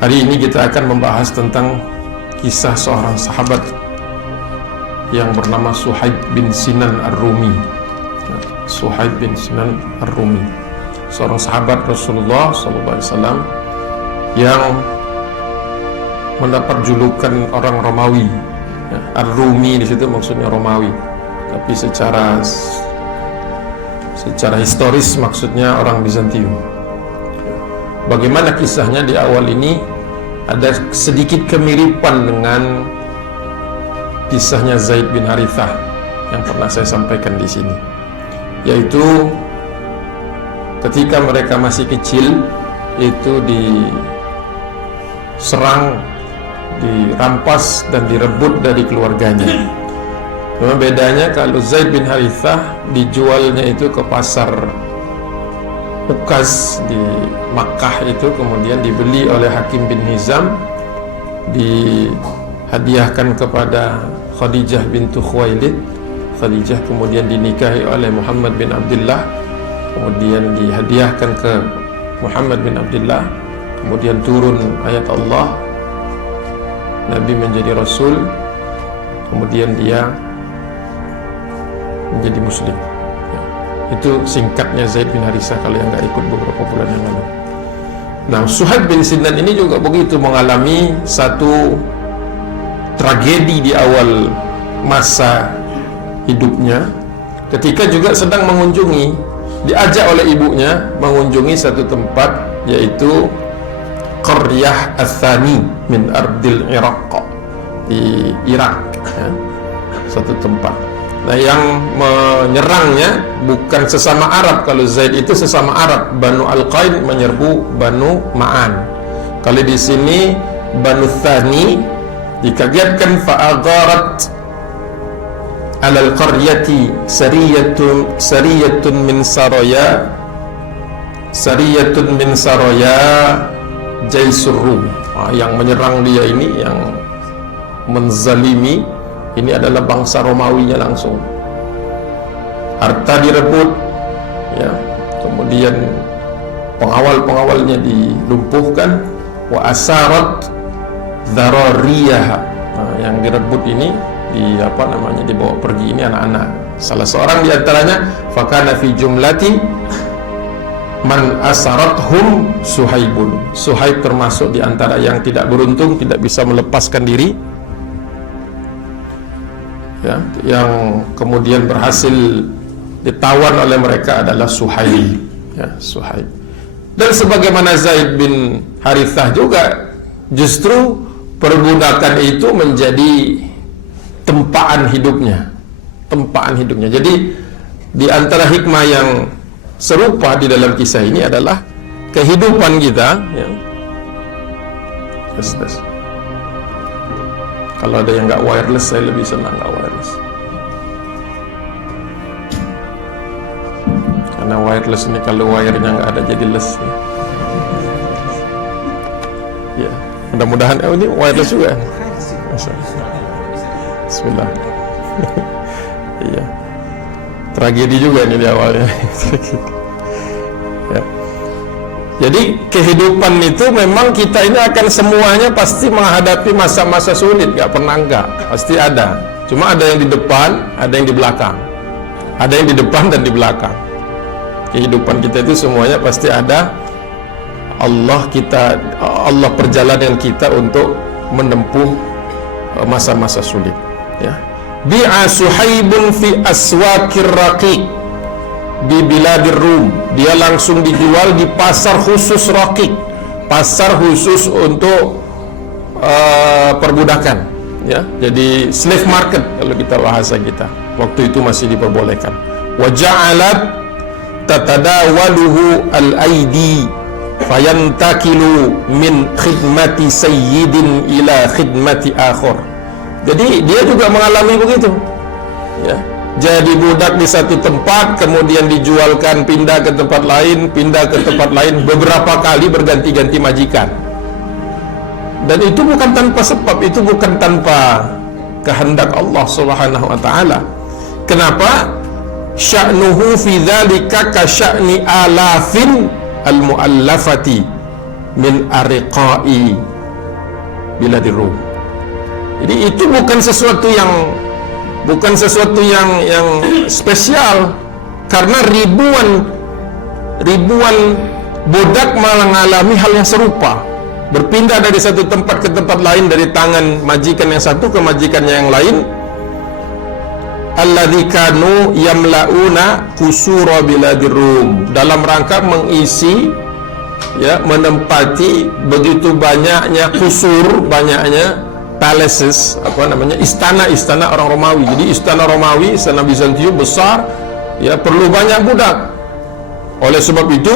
Hari ini kita akan membahas tentang kisah seorang sahabat yang bernama Suhaib bin Sinan Ar-Rumi. Suhaib bin Sinan Ar-Rumi, seorang sahabat Rasulullah SAW yang mendapat julukan orang Romawi. Ar-Rumi di situ maksudnya Romawi, tapi secara historis maksudnya orang Bizantium. Bagaimana kisahnya di awal ini? Ada sedikit kemiripan dengan kisahnya Zaid bin Harithah yang pernah saya sampaikan di sini, yaitu ketika mereka masih kecil itu diserang, dirampas dan direbut dari keluarganya. Memang bedanya kalau Zaid bin Harithah dijualnya itu ke pasar Ukaz di Makkah itu, kemudian dibeli oleh Hakim bin Hizam, dihadiahkan kepada Khadijah bintu Khuwailid. Khadijah kemudian dinikahi oleh Muhammad bin Abdullah, kemudian dihadiahkan ke Muhammad bin Abdullah, kemudian turun ayat Allah, Nabi menjadi Rasul, kemudian dia menjadi Muslim. Itu singkatnya Zaid bin Harithah kalau yang nggak ikut beberapa bulan yang lalu. Nah, Suhaib bin Sinan ini juga begitu, mengalami satu tragedi di awal masa hidupnya, ketika juga sedang mengunjungi, diajak oleh ibunya mengunjungi satu tempat, yaitu Qaryah Ats-Tsani min Ardil Iraq, di Irak, satu tempat. Nah, yang menyerangnya bukan sesama Arab. Kalau Zaid itu sesama Arab, Banu Al-Qain menyerbu Banu Ma'an. Kalau di sini Banu Tsani dikagetkan, fa'agharat alal qaryati sariyatun min saraya Jaisur Rum. Yang menyerang dia ini, yang menzalimi ini adalah bangsa Romawinya langsung. Harta direbut, ya, kemudian pengawal-pengawalnya dilumpuhkan. Wa asarat dzarariyah. Yang direbut ini dibawa pergi ini anak-anak. Salah seorang di antaranya fakana fi jumlati man asarathum Suhaibun. Suhaib termasuk di antara yang tidak beruntung, tidak bisa melepaskan diri, ya, yang kemudian berhasil ditawan oleh mereka adalah Suhaib, ya, Suhaib. Dan sebagaimana Zaid bin Harithah juga, justru perbudakan itu menjadi tempaan hidupnya. Jadi di antara hikmah yang serupa di dalam kisah ini adalah kehidupan kita, ya. Kalau ada yang nggak wireless, saya lebih senang nggak wireless, karena wireless ini kalau wire-nya nggak ada jadi less, ya. Ya, mudah-mudahan ini wireless juga. Bismillah. Iya, tragedi juga ini di awalnya. Ya. Jadi kehidupan itu memang kita ini akan semuanya pasti menghadapi masa-masa sulit, gak pernah enggak, pasti ada. Cuma ada yang di depan, ada yang di belakang. Ada yang di depan dan di belakang. Kehidupan kita itu semuanya pasti ada Allah perjalanan kita untuk menempuh masa-masa sulit, ya. Bi'a Suhaibun fi aswakir raqiq di biladir Rum. Dia langsung dijual di pasar khusus Raqiq, pasar khusus untuk perbudakan, ya. Jadi slave market kalau kita bahasa kita. Waktu itu masih diperbolehkan. Wa ja'alat tatadawaluhu al-aidi fayantakilu min khidmati sayyidin ila khidmati akhir. Jadi dia juga mengalami begitu, ya. Jadi budak di satu tempat, kemudian dijualkan, pindah ke tempat lain, beberapa kali berganti-ganti majikan. Dan itu bukan tanpa sebab, itu bukan tanpa kehendak Allah Subhanahu wa taala. Kenapa? Sya'nuhu fi dzalika ka sya'ni alafin al-mu'allafati min ariqai biladir Rum. Jadi itu bukan sesuatu yang spesial, karena ribuan budak mengalami hal yang serupa, berpindah dari satu tempat ke tempat lain, dari tangan majikan yang satu ke majikannya yang lain. Alladzi kanu yamlauna qusura biladir Rum, dalam rangka mengisi, menempati begitu banyaknya kusur, banyaknya palaces, istana-istana orang Romawi. Jadi istana Romawi, istana Bizantium besar, perlu banyak budak. Oleh sebab itu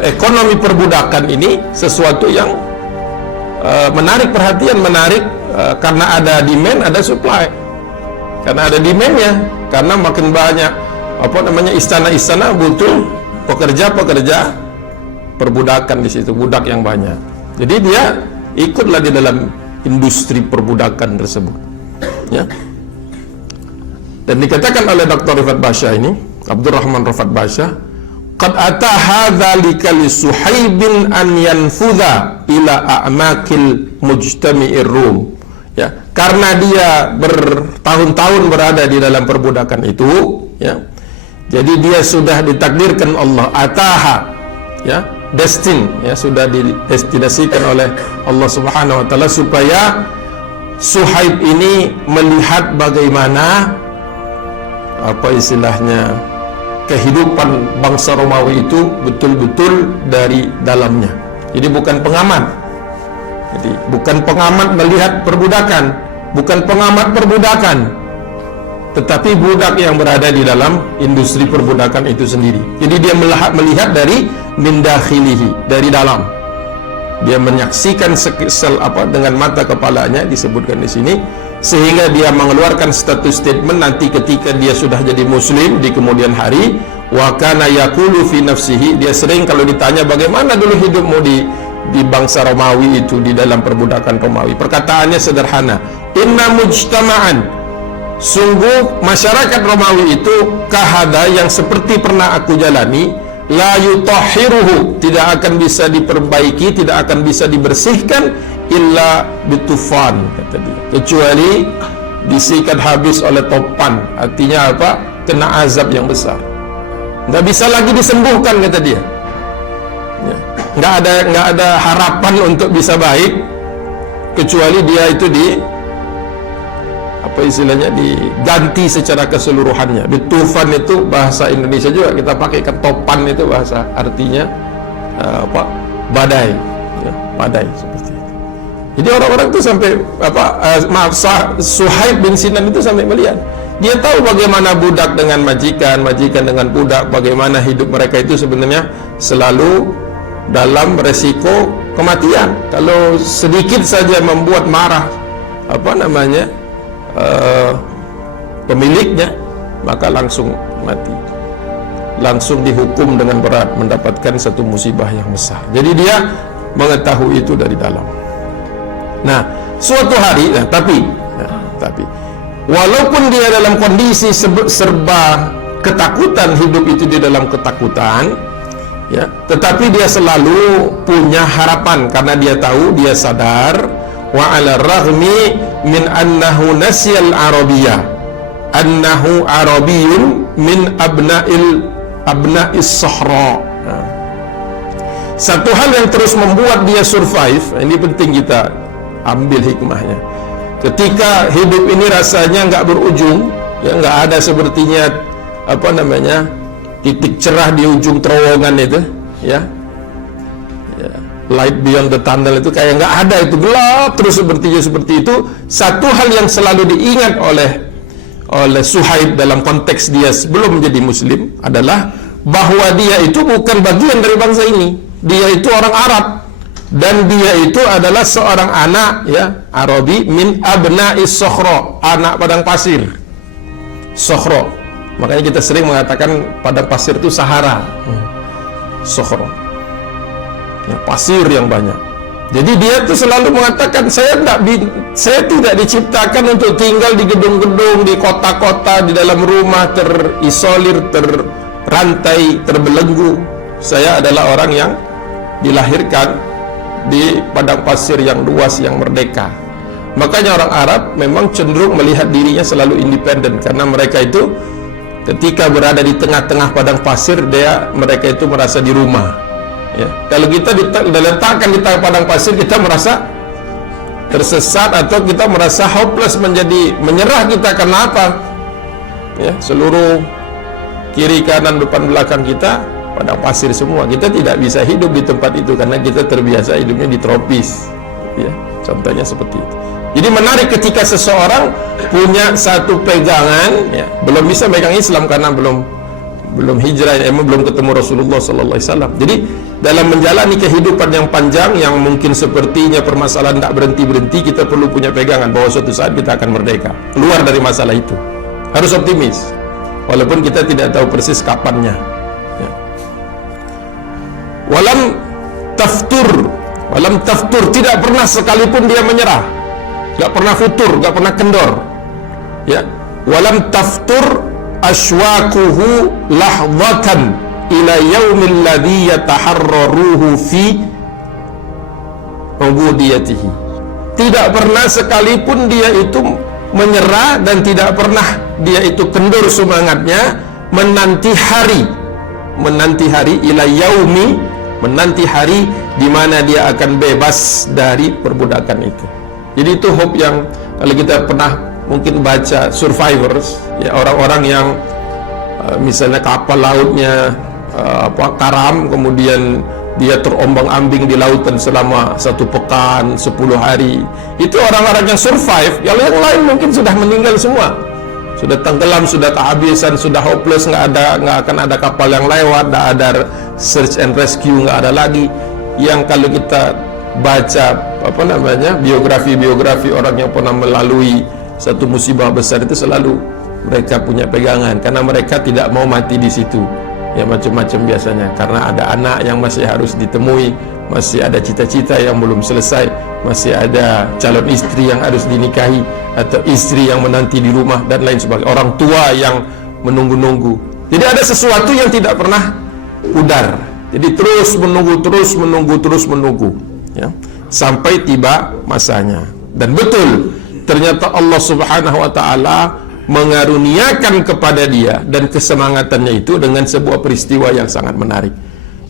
ekonomi perbudakan ini sesuatu yang menarik perhatian, karena ada demand, ada supply. Karena ada demand-nya, karena makin banyak istana-istana butuh pekerja-pekerja perbudakan di situ, budak yang banyak. Jadi dia ikutlah di dalam industri perbudakan tersebut. Ya. Dan dikatakan oleh Dr. Rifat Basyah ini, Abdurrahman Rifat Basyah, qad ata hadza likali Suhaibin an yanfudha ila a'makil mujtami'ir Rum. Ya, karena dia bertahun-tahun berada di dalam perbudakan itu, jadi dia sudah ditakdirkan Allah, ataha, sudah didestinasikan oleh Allah Subhanahu wa taala supaya Suhaib ini melihat bagaimana kehidupan bangsa Romawi itu betul-betul dari dalamnya. Jadi bukan pengamat. Jadi bukan pengamat melihat perbudakan, bukan pengamat perbudakan, tetapi budak yang berada di dalam industri perbudakan itu sendiri. Jadi dia melihat dari min dakhilihi, dari dalam. Dia menyaksikan dengan mata kepalanya, disebutkan di sini, sehingga dia mengeluarkan status statement nanti ketika dia sudah jadi muslim di kemudian hari. Wa kana yaqulu fi nafsihi, dia sering kalau ditanya bagaimana dulu hidupmu di bangsa Romawi itu, di dalam perbudakan Romawi, perkataannya sederhana, inna mujtama'an, sungguh masyarakat Romawi itu kahada, yang seperti pernah aku jalani, la yutahhiruhu, tidak akan bisa diperbaiki, tidak akan bisa dibersihkan, illa bitufan, kata dia, kecuali disikat habis oleh topan. Artinya apa? Kena azab yang besar, nggak bisa lagi disembuhkan, kata dia. Nggak ada harapan untuk bisa baik kecuali dia itu diganti secara keseluruhannya. Bitufan itu bahasa Indonesia juga kita pakai, topan itu bahasa artinya badai, badai seperti itu. Jadi orang-orang itu sampai Suhaib bin Sinan itu sampai melihat, dia tahu bagaimana budak dengan majikan, majikan dengan budak, bagaimana hidup mereka itu sebenarnya selalu dalam resiko kematian. Kalau sedikit saja membuat marah pemiliknya, maka langsung mati, langsung dihukum dengan berat, mendapatkan satu musibah yang besar. Jadi dia mengetahui itu dari dalam. Nah, suatu hari, tapi walaupun dia dalam kondisi serba ketakutan, hidup itu di dalam ketakutan, tetapi dia selalu punya harapan, karena dia tahu, dia sadar, wa ala raghmi min annahu nasyal arabiyah, annahu arabiyyun min abna'is sahra. Satu hal yang terus membuat dia survive, ini penting kita ambil hikmahnya. Ketika hidup ini rasanya nggak berujung, nggak ada sepertinya titik cerah di ujung terowongan itu, light beyond the tunnel itu kayak nggak ada, itu gelap terus seperti itu. Satu hal yang selalu diingat oleh Suhaib dalam konteks dia sebelum menjadi muslim adalah bahwa dia itu bukan bagian dari bangsa ini. Dia itu orang Arab, dan dia itu adalah seorang anak Arabi min abna'is sokhro, anak padang pasir. Sokhro, makanya kita sering mengatakan padang pasir itu Sahara. Sokhro, pasir yang banyak. Jadi dia tuh selalu mengatakan, saya tidak diciptakan untuk tinggal di gedung-gedung, di kota-kota, di dalam rumah terisolir, terrantai, terbelenggu. Saya adalah orang yang dilahirkan di padang pasir yang luas, yang merdeka. Makanya orang Arab memang cenderung melihat dirinya selalu independen, karena mereka itu ketika berada di tengah-tengah padang pasir, mereka itu merasa di rumah. Ya. Kalau kita diletakkan di tengah padang pasir, kita merasa tersesat atau kita merasa hopeless, menyerah kita. Karena apa? Ya, seluruh kiri kanan depan belakang kita padang pasir semua. Kita tidak bisa hidup di tempat itu karena kita terbiasa hidupnya di tropis. Ya, contohnya seperti itu. Jadi menarik ketika seseorang punya satu pegangan, ya, belum bisa pegang Islam karena belum hijrah, belum ketemu Rasulullah sallallahu alaihi wasallam. Jadi dalam menjalani kehidupan yang panjang, yang mungkin sepertinya permasalahan tidak berhenti-berhenti, kita perlu punya pegangan bahwa suatu saat kita akan merdeka, keluar dari masalah itu. Harus optimis, walaupun kita tidak tahu persis kapannya. Ya. Walam taftur, tidak pernah sekalipun dia menyerah, gak pernah futur, gak pernah kendor. Ya, walam taftur ashwaquhu lahdatan ila yaumil ladzi yataharraruhu fi ubudiyatihi. Tidak pernah sekalipun dia itu menyerah dan tidak pernah dia itu kendur semangatnya menanti hari ila yaumi, menanti hari di mana dia akan bebas dari perbudakan itu. Jadi itu hope yang kalau kita pernah mungkin baca Survivors, ya, orang-orang yang misalnya kapal lautnya karam, kemudian dia terombang-ambing di lautan selama 1 pekan, 10 hari. Itu orang-orang yang survive. Yang lain mungkin sudah meninggal semua, sudah tenggelam, sudah kehabisan, sudah hopeless, nggak akan ada kapal yang lewat, nggak ada search and rescue, nggak ada lagi. Yang kalau kita baca biografi orang yang pernah melalui satu musibah besar, itu selalu mereka punya pegangan karena mereka tidak mau mati di situ. Ya, macam-macam biasanya, karena ada anak yang masih harus ditemui, masih ada cita-cita yang belum selesai, masih ada calon istri yang harus dinikahi, atau istri yang menanti di rumah dan lain sebagainya, orang tua yang menunggu-nunggu. Jadi ada sesuatu yang tidak pernah pudar. Jadi terus menunggu, ya, sampai tiba masanya. Dan betul, ternyata Allah Subhanahu wa taala mengaruniakan kepada dia dan kesemangatannya itu dengan sebuah peristiwa yang sangat menarik.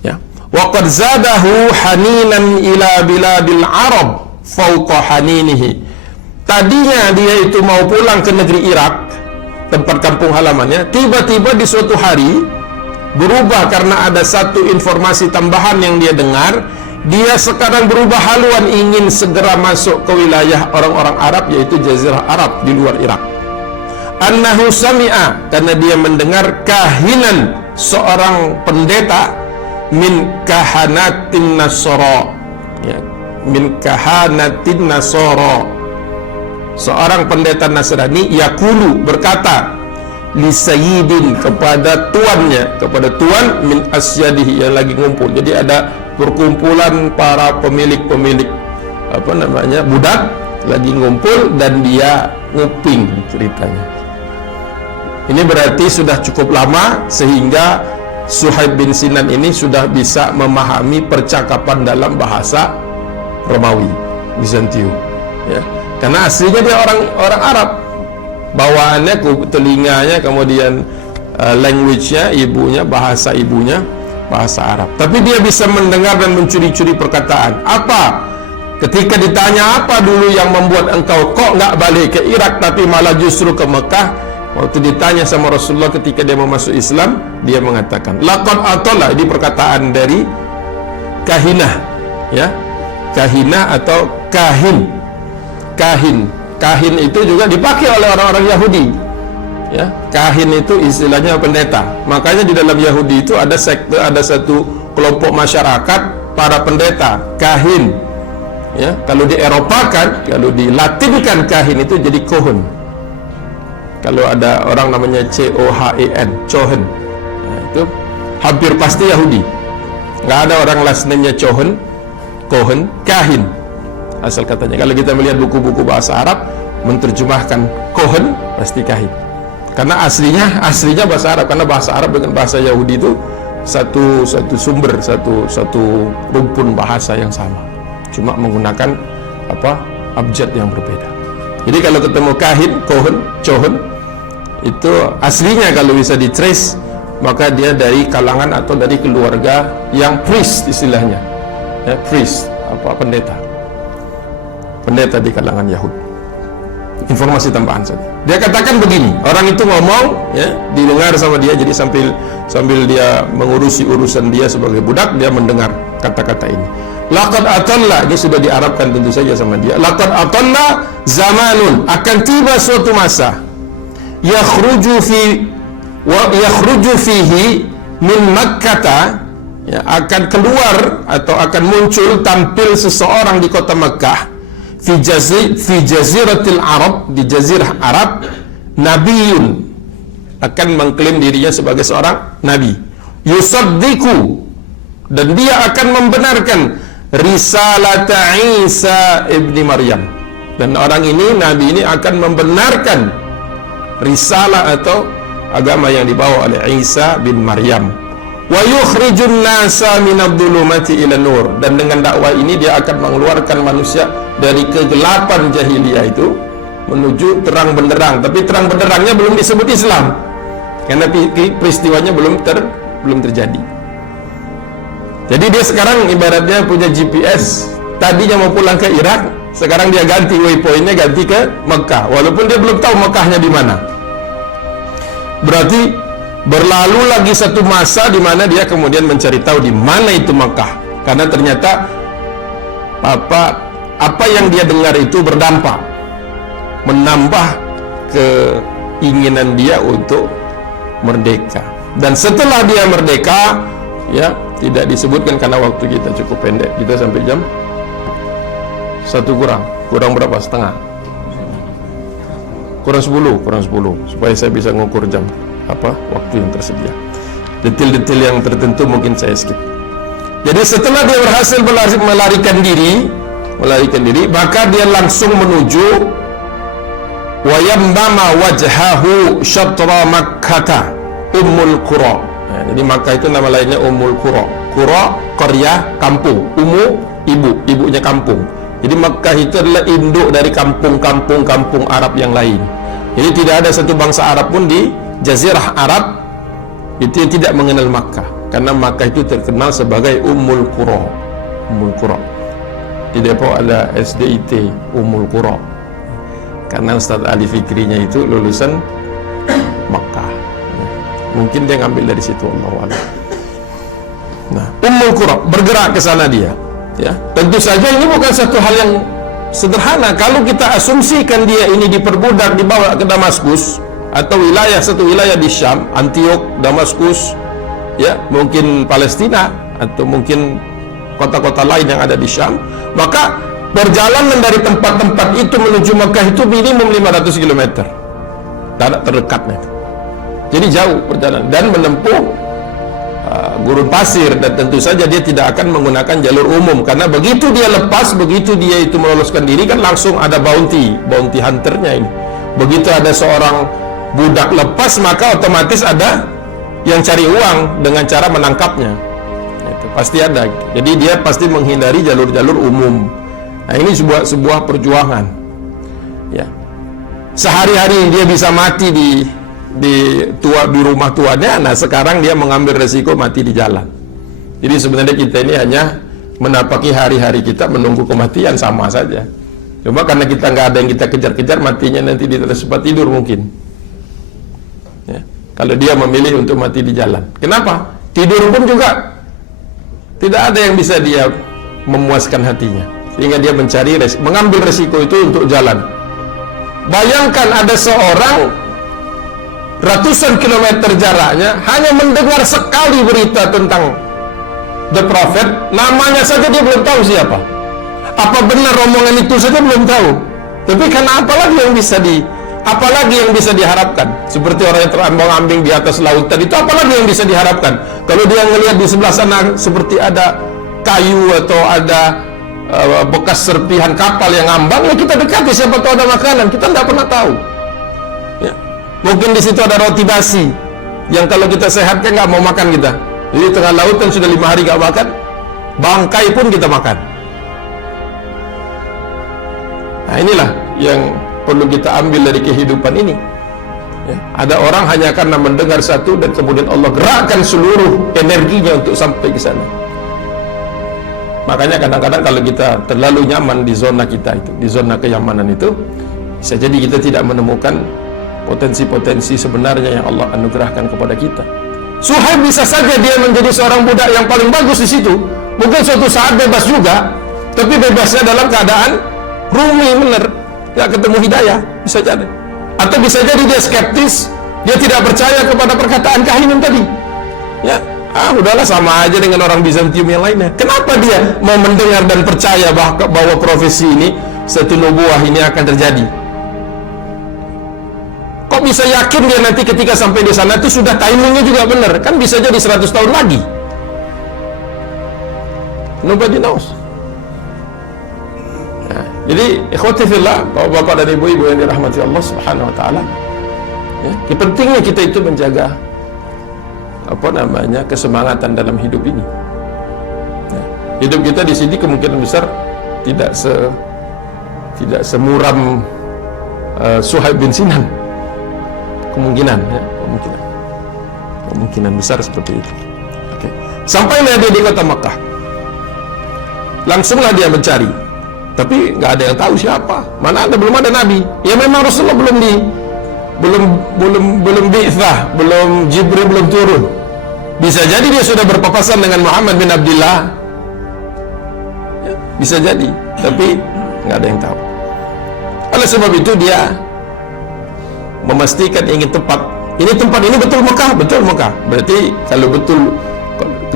Ya, wa qad zadahu haninan ila biladil Arab fawqa haninihi. Tadinya dia itu mau pulang ke negeri Irak, tempat kampung halamannya. Tiba-tiba di suatu hari berubah karena ada satu informasi tambahan yang dia dengar. Dia sekarang berubah haluan, ingin segera masuk ke wilayah orang-orang Arab, yaitu Jazirah Arab di luar Irak. Annahu sami'a, karena dia mendengar kahinan, seorang pendeta min kahanatin Nasara, ya, min kahanatin Nasara, seorang pendeta Nasrani, yaqulu, berkata, li sayyidin, kepada tuannya, kepada tuan min asyadihi, yang lagi ngumpul. Jadi ada perkumpulan para pemilik budak lagi ngumpul dan dia nguping ceritanya. Ini berarti sudah cukup lama sehingga Suhaib bin Sinan ini sudah bisa memahami percakapan dalam bahasa Romawi, Bizantium, ya. Karena aslinya dia orang Arab, bawaannya, telinganya, kemudian language-nya, bahasa ibunya bahasa Arab. Tapi dia bisa mendengar dan mencuri-curi perkataan. Apa? Ketika ditanya apa dulu yang membuat engkau kok nggak balik ke Irak tapi malah justru ke Mekah, waktu ditanya sama Rasulullah ketika dia mau masuk Islam, dia mengatakan laqad atalla, ini perkataan dari kahinah, ya, kahinah atau kahin. Kahin itu juga dipakai oleh orang-orang Yahudi, ya. Kahin itu istilahnya pendeta. Makanya di dalam Yahudi itu ada sekte, ada satu kelompok masyarakat para pendeta, kahin, ya. Kalau di Eropa kan, kalau di Latinkan kahin itu jadi kohon. Kalau ada orang namanya Cohen, Cohen, nah, itu hampir pasti Yahudi. Nggak ada orang last name-nya Cohen, kahin asal katanya. Kalau kita melihat buku-buku bahasa Arab menerjemahkan Cohen, pasti kahin. Karena aslinya bahasa Arab, karena bahasa Arab dengan bahasa Yahudi itu satu sumber, satu rumpun bahasa yang sama, cuma menggunakan abjad yang berbeda. Jadi kalau ketemu kahin, cohen itu aslinya kalau bisa di-trace, maka dia dari kalangan atau dari keluarga yang priest istilahnya, ya, priest, pendeta di kalangan Yahudi. Informasi tambahan saja. Dia katakan begini, orang itu ngomong, ya, didengar sama dia, jadi sambil dia mengurusi urusan dia sebagai budak, dia mendengar kata-kata ini. Laqad atalla, ini sudah diarabkan tentu saja sama dia. Laqad atalla zamanun, akan tiba suatu masa, yakhruju fihi min Makkah, ya, akan keluar atau akan muncul, tampil seseorang di kota Makkah, fi jaziratil Arab, di jazirah Arab, nabiyun, akan mengklaim dirinya sebagai seorang nabi, yusaddiqu, dan dia akan membenarkan risalata Isa ibni Maryam, dan orang ini, nabi ini akan membenarkan risalah atau agama yang dibawa oleh Isa bin Maryam. Wa yukhrijun nasa minadh-dhulumati ila nur, dan dengan dakwah ini dia akan mengeluarkan manusia dari kegelapan jahiliyah itu menuju terang benderang. Tapi terang benderangnya belum disebut Islam, karena peristiwanya belum terjadi. Jadi dia sekarang ibaratnya punya GPS, tadinya mau pulang ke Irak, sekarang dia ganti waypointnya, ganti ke Mekah, walaupun dia belum tahu Mekahnya di mana. Berarti berlalu lagi satu masa di mana dia kemudian mencari tahu di mana itu Mekah, karena ternyata apa yang dia dengar itu berdampak, menambah keinginan dia untuk merdeka. Dan setelah dia merdeka, ya, tidak disebutkan karena waktu kita cukup pendek, kita sampai jam 1 kurang berapa, setengah, kurang 10 supaya saya bisa ngukur jam waktu yang tersedia. Detail-detail yang tertentu mungkin saya skip. Jadi setelah dia berhasil melarikan diri, maka dia langsung menuju wa yamdama wajhahu syatra Makkah Ummul Qura. Nah, jadi Makkah itu nama lainnya Ummul Qura. Qura, qaryah, kampung. Ibunya kampung. Jadi Makkah itu adalah induk dari kampung-kampung Arab yang lain. Jadi tidak ada satu bangsa Arab pun di Jazirah Arab itu yang tidak mengenal Makkah, karena Makkah itu terkenal sebagai Ummul Qura. Di Depok ada SDIT Ummul Qura, karena Ustaz Ali Fikrinya itu lulusan Makkah. Mungkin dia ngambil dari situ, Allahu a'lam. Nah, Ummul Qura, bergerak ke sana dia. Ya, tentu saja ini bukan satu hal yang sederhana. Kalau kita asumsikan dia ini diperbudak, dibawa ke Damaskus atau satu wilayah di Syam, Antioch, Damaskus, ya, mungkin Palestina atau mungkin kota-kota lain yang ada di Syam, maka perjalanan dari tempat-tempat itu menuju Mekah itu minimum 500 km, tidak terdekatnya. Jadi jauh perjalanan dan menempuh gurun pasir, dan tentu saja dia tidak akan menggunakan jalur umum, karena begitu dia lepas, begitu dia itu meloloskan diri, kan langsung ada bounty hunternya ini. Begitu ada seorang budak lepas, maka otomatis ada yang cari uang dengan cara menangkapnya. Itu pasti ada. Jadi dia pasti menghindari jalur-jalur umum. Nah, ini sebuah perjuangan. Ya. Sehari-hari dia bisa mati di rumah tuanya. Nah, sekarang dia mengambil resiko mati di jalan. Jadi sebenarnya kita ini hanya menapaki hari-hari kita menunggu kematian, sama saja. Cuma karena kita nggak ada yang kita kejar-kejar, matinya nanti di tempat tidur mungkin. Ya. Kalau dia memilih untuk mati di jalan, kenapa? Tidur pun juga tidak ada yang bisa dia memuaskan hatinya, sehingga dia mengambil resiko itu untuk jalan. Bayangkan ada seorang ratusan kilometer jaraknya, hanya mendengar sekali berita tentang The Prophet, namanya saja dia belum tahu siapa, apa benar omongan itu saja belum tahu. Tapi karena apalagi yang bisa diharapkan? Seperti orang yang terombang-ambing di atas lautan itu, apalagi yang bisa diharapkan? Kalau dia melihat di sebelah sana seperti ada kayu atau ada bekas serpihan kapal yang ngambang, ya kita dekati, siapa tahu ada makanan, kita tidak pernah tahu. Ya. Mungkin di situ ada roti basi yang kalau kita sehatkan nggak mau makan kita. Jadi tengah lautan sudah 5 hari gak makan, bangkai pun kita makan. Nah inilah yang perlu kita ambil dari kehidupan ini. Ya, ada orang hanya karena mendengar satu dan kemudian Allah gerakkan seluruh energinya untuk sampai ke sana. Makanya kadang-kadang kalau kita terlalu nyaman di zona kita itu, di zona kenyamanan itu, bisa jadi kita tidak menemukan potensi-potensi sebenarnya yang Allah anugerahkan kepada kita. Suhaib bisa saja dia menjadi seorang budak yang paling bagus di situ. Mungkin suatu saat bebas juga, tapi bebasnya dalam keadaan rumi benar, nggak ketemu hidayah, bisa jadi. Atau bisa jadi dia skeptis, dia tidak percaya kepada perkataan kahinun tadi. Ya, udahlah sama aja dengan orang Bizantium yang lainnya. Kenapa dia mau mendengar dan percaya bahwa profesi ini, satu nubuah ini akan terjadi? Kok bisa yakin dia nanti ketika sampai di sana itu sudah timingnya juga benar? Kan bisa jadi 100 tahun lagi. Nobody knows. Jadi ikhwati fillah, bapak-bapak dan ibu-ibu yang dirahmati Allah Subhanahu wa taala, ya, pentingnya kita itu menjaga kesemangatan dalam hidup ini. Ya, hidup kita di sini kemungkinan besar tidak semuram Suhaib bin Sinan. Kemungkinan besar seperti itu. Oke. Sampailah dia di kota Makkah. Langsunglah dia mencari. Tapi nggak ada yang tahu siapa. Mana ada, belum ada nabi. Ya memang Rasulullah belum bi'tsah, belum Jibril belum turun. Bisa jadi dia sudah berpapasan dengan Muhammad bin Abdullah. Ya, bisa jadi, tapi nggak ada yang tahu. Oleh sebab itu dia memastikan ingin tempat ini betul Mekah, betul Mekah. Berarti kalau betul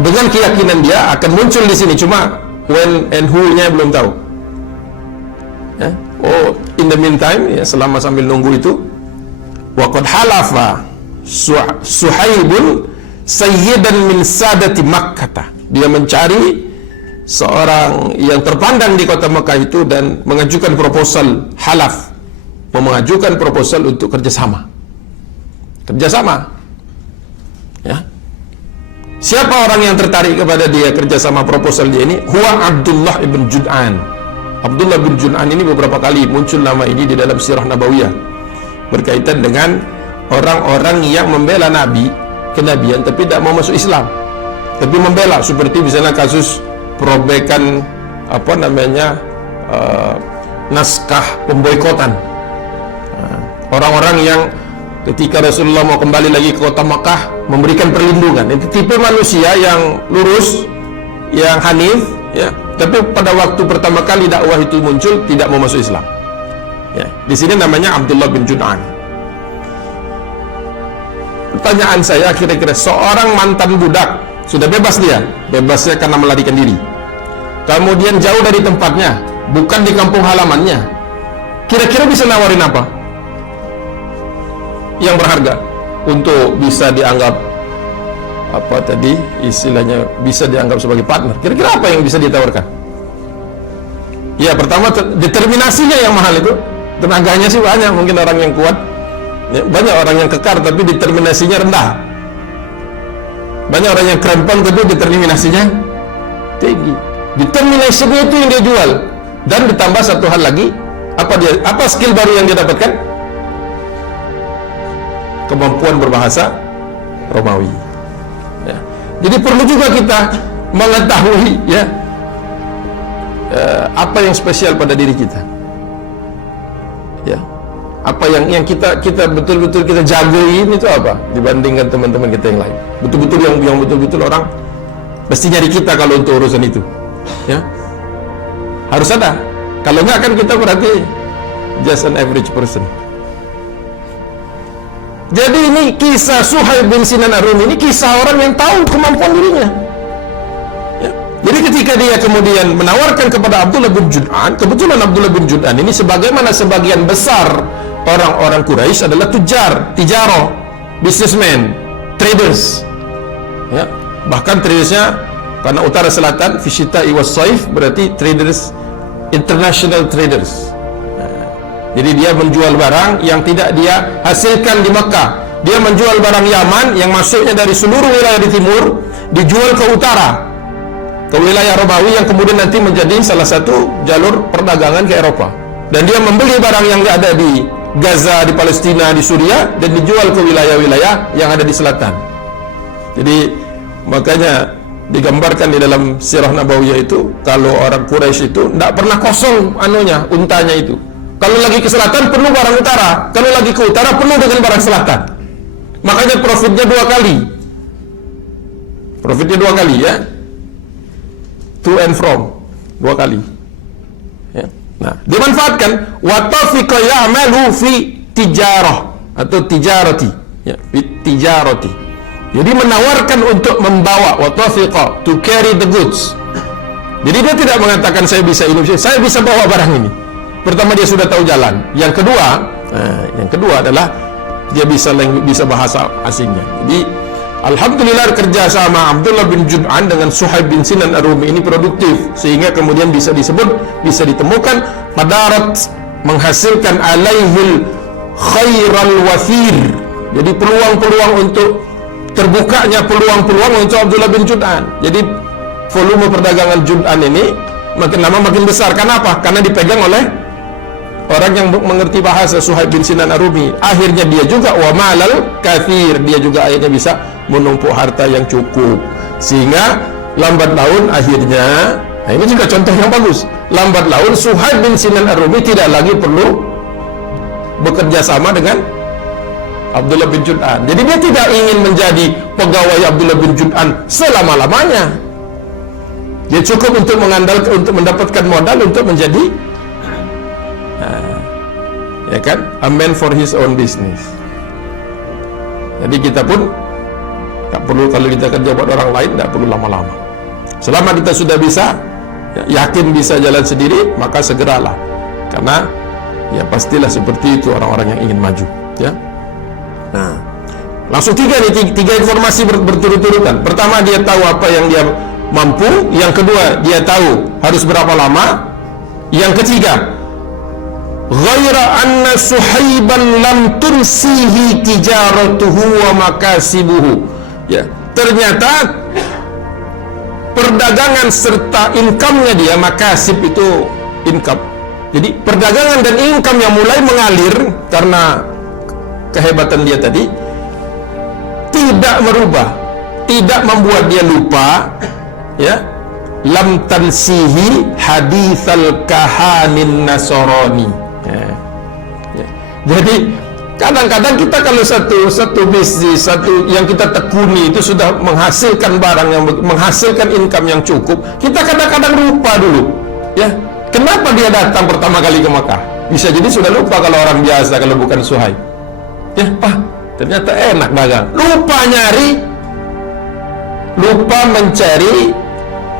dengan keyakinan dia akan muncul di sini, cuma when and who-nya belum tahu. Ya. Oh, in the meantime, ya, selama sambil nunggu itu, waqad halafa Suhaibun sayyidan min sadati Makkah. Dia mencari seorang yang terpandang di kota Mekah itu dan mengajukan proposal halaf, mengajukan proposal untuk kerjasama. Ya. Siapa orang yang tertarik kepada dia kerjasama proposal dia ini? Huwa Abdullah ibn Jud'an. Abdullah bin Jud'an ini beberapa kali muncul nama ini di dalam sirah Nabawiyah berkaitan dengan orang-orang yang membela Nabi, kenabian, tapi tidak mau masuk Islam, tapi membela, seperti misalnya kasus perobekan naskah pemboikotan. Orang-orang yang ketika Rasulullah mau kembali lagi ke kota Makkah memberikan perlindungan. Itu tipe manusia yang lurus, yang hanif, ya. Tapi pada waktu pertama kali dakwah itu muncul tidak mau masuk Islam. Ya, di sini namanya Abdullah bin Jud'an. Pertanyaan saya, kira-kira seorang mantan budak sudah bebas, dia bebasnya karena melarikan diri, kemudian jauh dari tempatnya, bukan di kampung halamannya, kira-kira bisa nawarin apa yang berharga untuk bisa dianggap istilahnya bisa dianggap sebagai partner? Kira-kira apa yang bisa ditawarkan? Ya, pertama determinasinya yang mahal itu. Tenaganya sih banyak, mungkin orang yang kuat, ya, banyak orang yang kekar tapi determinasinya rendah. Banyak orang yang krempeng tapi determinasinya tinggi. Determinasinya itu yang dia jual. Dan ditambah satu hal lagi, apa skill baru yang dia dapatkan? Kemampuan berbahasa Romawi. Ya. Jadi perlu juga kita mengetahui, ya, apa yang spesial pada diri kita, ya, apa yang kita betul-betul kita jagain itu apa dibandingkan teman-teman kita yang lain. Betul-betul yang betul-betul orang mesti nyari kita kalau untuk urusan itu, ya, harus ada. Kalau enggak kan kita berarti just an average person. Jadi ini kisah Suhaib bin Sinan Ar-Rumi, ini kisah orang yang tahu kemampuan dirinya. Ya. Jadi ketika dia kemudian menawarkan kepada Abdullah bin Jud'an, kebetulan Abdullah bin Jud'an ini sebagaimana sebagian besar orang-orang Quraisy adalah tujar, tijaro, businessmen, traders. Ya. Bahkan tradersnya karena utara selatan, Fishita iwas Saif, berarti traders, international traders. Jadi dia menjual barang yang tidak dia hasilkan di Mekah. Dia menjual barang Yaman yang masuknya dari seluruh wilayah di timur, dijual ke utara, ke wilayah Romawi yang kemudian nanti menjadi salah satu jalur perdagangan ke Eropa. Dan dia membeli barang yang ada di Gaza, di Palestina, di Suriah, dan dijual ke wilayah-wilayah yang ada di selatan. Jadi makanya digambarkan di dalam Sirah Nabawiyah itu, kalau orang Quraisy itu tidak pernah kosong anunya, untanya itu. Kalau lagi ke selatan penuh barang utara, kalau lagi ke utara penuh dengan barang selatan. Makanya profitnya dua kali. Profitnya dua kali, ya. To and from, dua kali. Ya. Nah, dimanfaatkan wa tafiqa ya'malu fi tijarah atau tijarati, ya, fi tijarati. Jadi menawarkan untuk membawa, wa tafiqa, to carry the goods. Jadi dia tidak mengatakan saya bisa ini, saya bisa bawa barang ini. Pertama dia sudah tahu jalan. Yang kedua adalah dia bisa bahasa asingnya. Jadi alhamdulillah kerjasama Abdullah bin Jud'an dengan Suhaib bin Sinan Ar-Rumi ini produktif, sehingga kemudian bisa ditemukan madarat, menghasilkan alaihil khairal wafir. Jadi peluang-peluang untuk terbukanya peluang-peluang untuk Abdullah bin Jud'an. Jadi volume perdagangan Jud'an ini makin lama makin besar. Kenapa? Karena dipegang oleh orang yang mengerti bahasa, Suhaib bin Sinan Ar-Rumi. Akhirnya dia juga wa malal kathir, dia juga akhirnya bisa menumpuk harta yang cukup, sehingga lambat laun akhirnya, nah ini juga contoh yang bagus, lambat laun Suhaib bin Sinan Ar-Rumi tidak lagi perlu bekerja sama dengan Abdullah bin Jud'an. Jadi dia tidak ingin menjadi pegawai Abdullah bin Jud'an selama-lamanya. Dia cukup untuk mengandalkan, untuk mendapatkan modal untuk menjadi ya kan, a man for his own business. Jadi kita pun tak perlu, kalau kita kerja buat orang lain tidak perlu lama-lama. Selama kita sudah bisa, yakin bisa jalan sendiri, maka segeralah. Karena ya pastilah seperti itu orang-orang yang ingin maju, ya. Nah, langsung tiga informasi berturut-turutan. Pertama, dia tahu apa yang dia mampu. Yang kedua, dia tahu harus berapa lama. Yang ketiga, ghaira anna Suhaiban lam tursihi tijaratuhu wa makasibuhu. Ya, ternyata perdagangan serta income-nya dia, makasib itu income. Jadi perdagangan dan income yang mulai mengalir karena kehebatan dia tadi tidak merubah, tidak membuat dia lupa, ya, lam tansihi hadithal kahanin nasrani. Ya. Jadi kadang-kadang kita kalau satu bisnis, satu yang kita tekuni itu sudah menghasilkan barang yang menghasilkan income yang cukup, kita kadang-kadang lupa dulu, ya, kenapa dia datang pertama kali ke Makkah. Bisa jadi sudah lupa kalau orang biasa, kalau bukan Suhaib, ya, ternyata enak dagang, lupa nyari, lupa mencari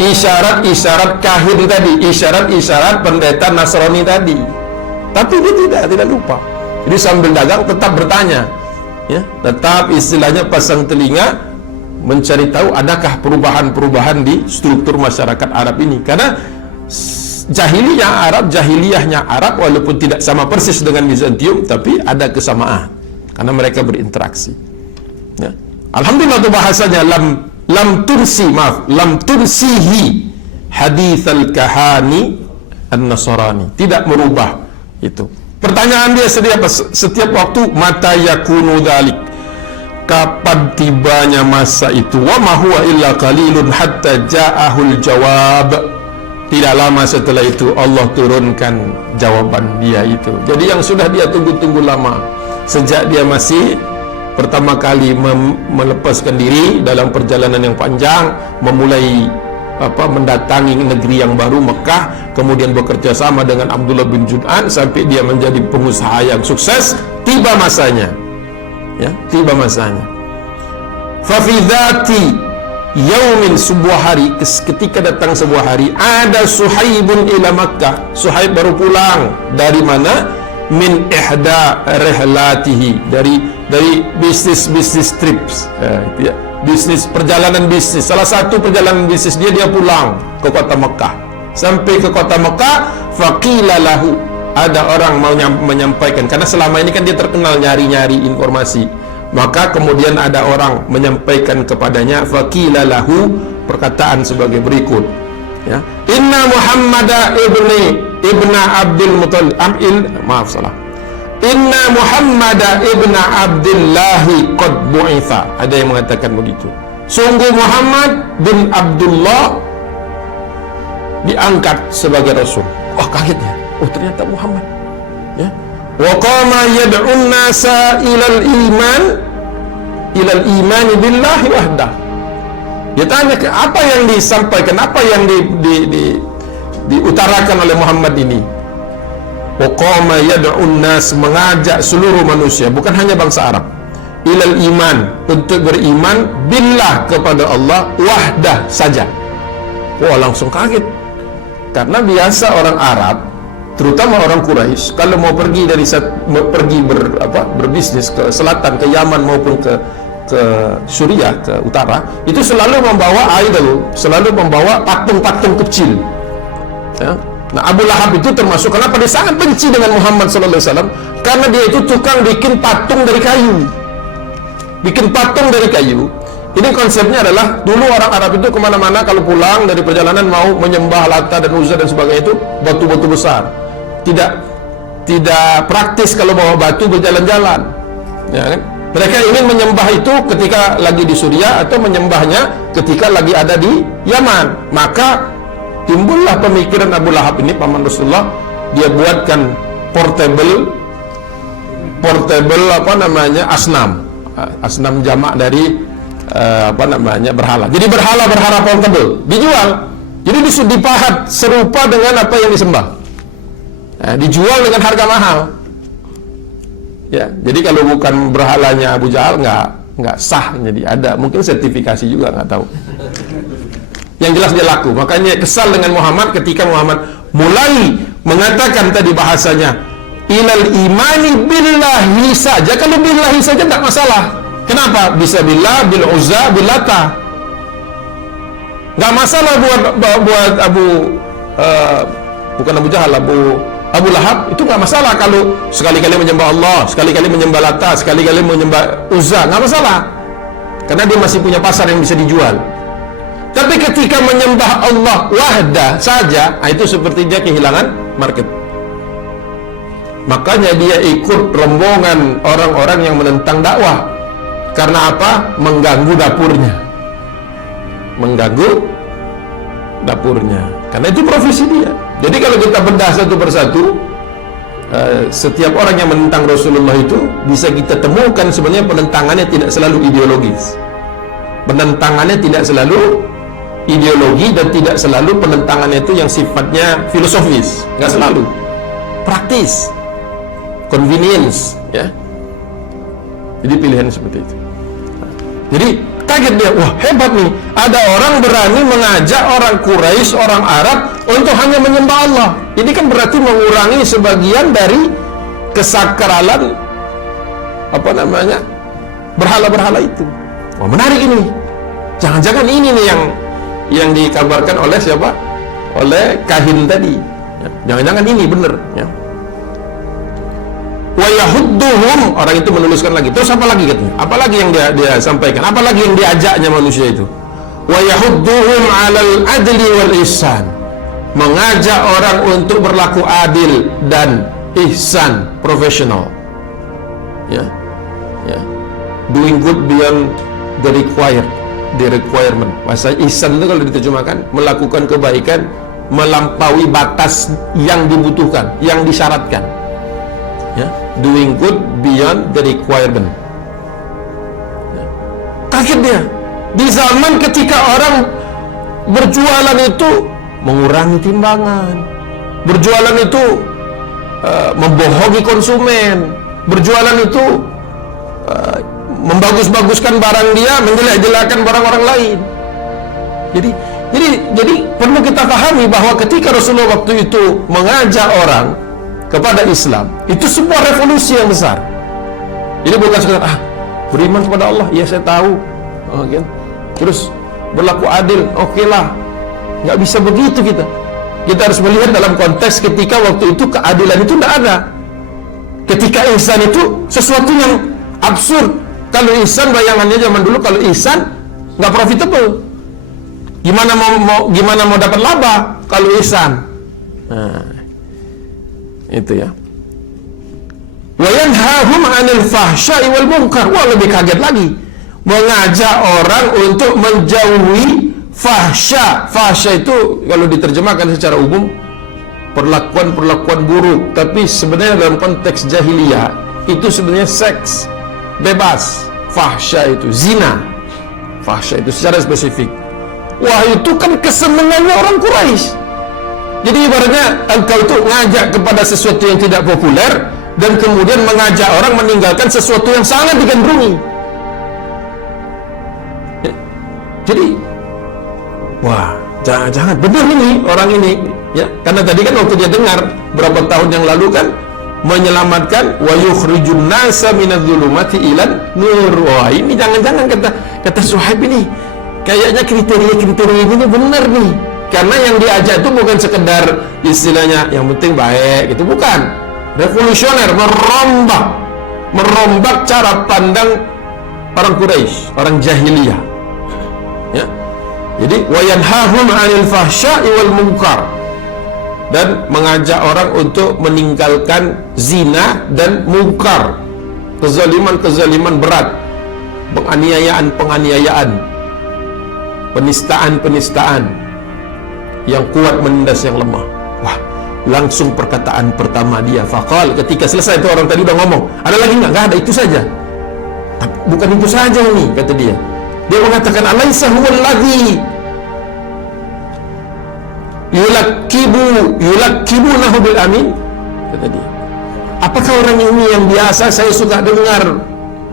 isyarat-isyarat kahin tadi, isyarat-isyarat pendeta Nasrani tadi. Tapi dia tidak lupa. Jadi sambil dagang tetap bertanya, ya, tetap istilahnya pasang telinga mencari tahu adakah perubahan-perubahan di struktur masyarakat Arab ini. Karena jahiliyahnya Arab walaupun tidak sama persis dengan Bizantium, tapi ada kesamaan karena mereka berinteraksi. Ya. Alhamdulillah itu bahasanya lam tunsihi hadithal kahani an-nasrani, tidak merubah itu. Pertanyaan dia setiap waktu, mata yakunu dzalik, kapan tibanya masa itu, wa ma huwa illa qalilun hatta ja'ahul jawab. Tidak lama setelah itu Allah turunkan jawaban dia itu. Jadi yang sudah dia tunggu-tunggu lama, sejak dia masih pertama kali melepaskan diri dalam perjalanan yang panjang, memulai mendatangi negeri yang baru Mekah, kemudian bekerja sama dengan Abdullah bin Jud'an sampai dia menjadi pengusaha yang sukses. Tiba masanya, ya, tiba masanya. Fa fi dzati yaumin, sebuah hari, ketika datang sebuah hari, ada Suhaibun ila Makkah. Suhaib baru pulang dari mana? Min ihda rihlatihi, dari bisnis trips, ya, perjalanan bisnis, salah satu perjalanan bisnis dia pulang ke kota Mekah. Sampai ke kota Mekah, faqila lahu, ada orang mau menyampaikan, karena selama ini kan dia terkenal nyari-nyari informasi. Maka kemudian ada orang menyampaikan kepadanya, faqila lahu, perkataan sebagai berikut, ya, inna Muhammada ibna Abdul Muttalib, inna Muhammada ibna Abdillahi qad bu'itha. Ada yang mengatakan begitu, sungguh Muhammad bin Abdullah diangkat sebagai rasul. Wah, kagetnya, oh ternyata Muhammad, ya. Wa qama yad'un nasa ilal iman billahi wahdah. Dia tanya ke apa yang disampaikan, apa yang diutarakan oleh Muhammad ini. Wa qama yad'un nas, mengajak seluruh manusia, bukan hanya bangsa Arab, ilal iman, untuk beriman billah, kepada Allah, wahdah saja. Wah, langsung kaget. Karena biasa orang Arab, terutama orang Quraisy, kalau mau pergi berbisnis ke selatan, ke Yaman maupun ke Suriah, ke utara, itu selalu membawa idol, selalu membawa patung-patung kecil, ya. Nah, Abu Lahab itu termasuk. Kenapa dia sangat benci dengan Muhammad SAW? Karena dia itu tukang bikin patung dari kayu. Bikin patung dari kayu. Ini konsepnya adalah, dulu orang Arab itu kemana-mana kalau pulang dari perjalanan mau menyembah Lata dan Uzza dan sebagainya, itu batu-batu besar. Tidak praktis kalau bawa batu berjalan-jalan, ya kan? Mereka ingin menyembah itu ketika lagi di Suriah, atau menyembahnya ketika lagi ada di Yaman. Maka timbullah pemikiran Abu Lahab ini, paman Rasulullah. Dia buatkan portable asnam jamak dari berhala. Jadi berhala portable dijual. Jadi dipahat serupa dengan apa yang disembah. Nah, dijual dengan harga mahal. Ya, jadi kalau bukan berhalanya Abu Jahal nggak sah. Jadi ada mungkin sertifikasi juga, nggak tahu. Yang jelas dia laku. Makanya kesal dengan Muhammad ketika Muhammad mulai mengatakan tadi bahasanya ilal imani billahi saja. Kalau billahi saja tidak masalah. Kenapa? Bisa billah, bil uzza, bil lata. Nggak masalah buat bukan Abu Jahal, Abu Lahab itu nggak masalah kalau sekali-kali menyembah Allah, sekali-kali menyembah Lata, sekali-kali menyembah Uzza, nggak masalah, karena dia masih punya pasar yang bisa dijual. Tapi ketika menyembah Allah wahdah saja, itu seperti dia kehilangan market. Makanya dia ikut rombongan orang-orang yang menentang dakwah. Karena apa? Mengganggu dapurnya. Karena itu profesi dia. Jadi kalau kita bedah satu persatu, setiap orang yang menentang Rasulullah itu bisa kita temukan sebenarnya penentangannya tidak selalu ideologis. Penentangannya tidak selalu ideologi, dan tidak selalu penentangannya itu yang sifatnya filosofis. Nggak selalu. Praktis. Convenience, ya. Jadi pilihan seperti itu. Jadi kaget dia, wah hebat nih, ada orang berani mengajak orang Quraisy, orang Arab untuk hanya menyembah Allah. Ini kan berarti mengurangi sebagian dari kesakralan berhala-berhala itu. Wah, menarik ini. Jangan-jangan ini nih yang dikabarkan oleh siapa? Oleh kahin tadi. Jangan-jangan ini benar, ya. Wa yahudduhum, orang itu menuliskan lagi. Terus apa lagi katanya? Apa lagi yang dia sampaikan? Apa lagi yang diajaknya manusia itu? Wa yahudduhum 'alal adli wal ihsan. Mengajak orang untuk berlaku adil dan ihsan, profesional. Ya. Ya. Doing good beyond the requirement. Bahasa ihsan itu kalau diterjemahkan melakukan kebaikan melampaui batas yang dibutuhkan, yang disyaratkan. Ya, doing good beyond the requirement. Ya. Kaget dia. Di zaman ketika orang berjualan itu mengurangi timbangan, berjualan itu membohongi konsumen, berjualan itu membagus-baguskan barang dia, menjelek-jelekan barang orang lain. Jadi perlu kita pahami bahwa ketika Rasulullah waktu itu mengajak orang kepada Islam, itu sebuah revolusi yang besar. Jadi bukan sekedar beriman kepada Allah, ya saya tahu, kan? Terus berlaku adil, oke lah. Nggak bisa begitu kita. Kita harus melihat dalam konteks ketika waktu itu keadilan itu tidak ada. Ketika ihsan itu sesuatu yang absurd, Kalau ihsan, bayangannya zaman dulu kalau ihsan nggak profitable. Gimana mau dapat laba kalau ihsan? Nah, itu ya. Wa yanhahum 'anil fahsya'i wal munkar. Wah, lebih kaget lagi. Mengajak orang untuk menjauhi fahsya. Fahsya itu kalau diterjemahkan secara umum perlakuan-perlakuan buruk, tapi sebenarnya dalam konteks jahiliyah itu sebenarnya seks bebas. Fahsya itu zina. Fahsya itu secara spesifik. Wah, itu kan kesenangannya orang Quraisy. Jadi ibaratnya engkau itu ngajak kepada sesuatu yang tidak populer dan kemudian mengajak orang meninggalkan sesuatu yang sangat digandrungi. Ya. Jadi, wah, jangan benar ini orang ini, ya. Karena tadi kan waktu dia dengar berapa tahun yang lalu kan menyelamatkan wa yukhrijun nasa minadz-dzulumati ilan nur. Wah, ini jangan-jangan kata Suhaib ini kayaknya kriteria ini benar nih. Karena yang diajak itu bukan sekedar istilahnya yang penting baik, itu bukan. Revolusioner, merombak cara pandang orang Quraisy, orang jahiliyah. Ya. Jadi wa yanhahum 'anil fahsya'i wal munkar, dan mengajak orang untuk meninggalkan zina dan mungkar, kezaliman berat, penganiayaan, penistaan yang kuat menindas yang lemah. Wah, langsung perkataan pertama dia, faqal, ketika selesai itu orang tadi udah ngomong, ada lagi nggak? Nggak ada, itu saja. Tapi bukan itu saja ini, kata dia. Dia mengatakan, alaisa huwal ladzi yulakkibunahu bil amin, kata dia. Apakah orang ini yang biasa saya suka dengar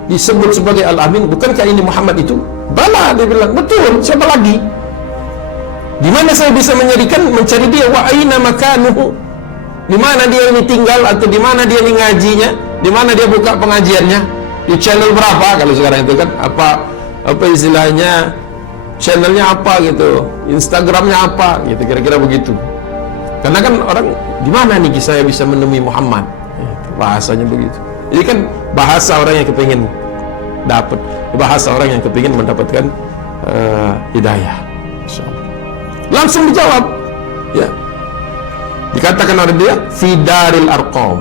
disebut sebagai al-amin? Bukankah ini Muhammad itu? Bala, dia bilang, betul, siapa lagi? Di mana saya bisa mencari dia? Wa aina makanuhu? Di mana dia ini tinggal, atau di mana dia ini ngajinya? Di mana dia buka pengajiannya? Di channel berapa kalau sekarang itu kan? Apa istilahnya? Channelnya apa gitu? Instagramnya apa gitu? Kira-kira begitu. Karena kan orang, di mana nih saya bisa menemui Muhammad? Bahasanya begitu. Jadi kan bahasa orang yang kepingin dapat, bahasa orang yang kepingin mendapatkan hidayah. Insyaallah. Langsung dijawab, ya. Dikatakan oleh dia, Fidaril Arqam,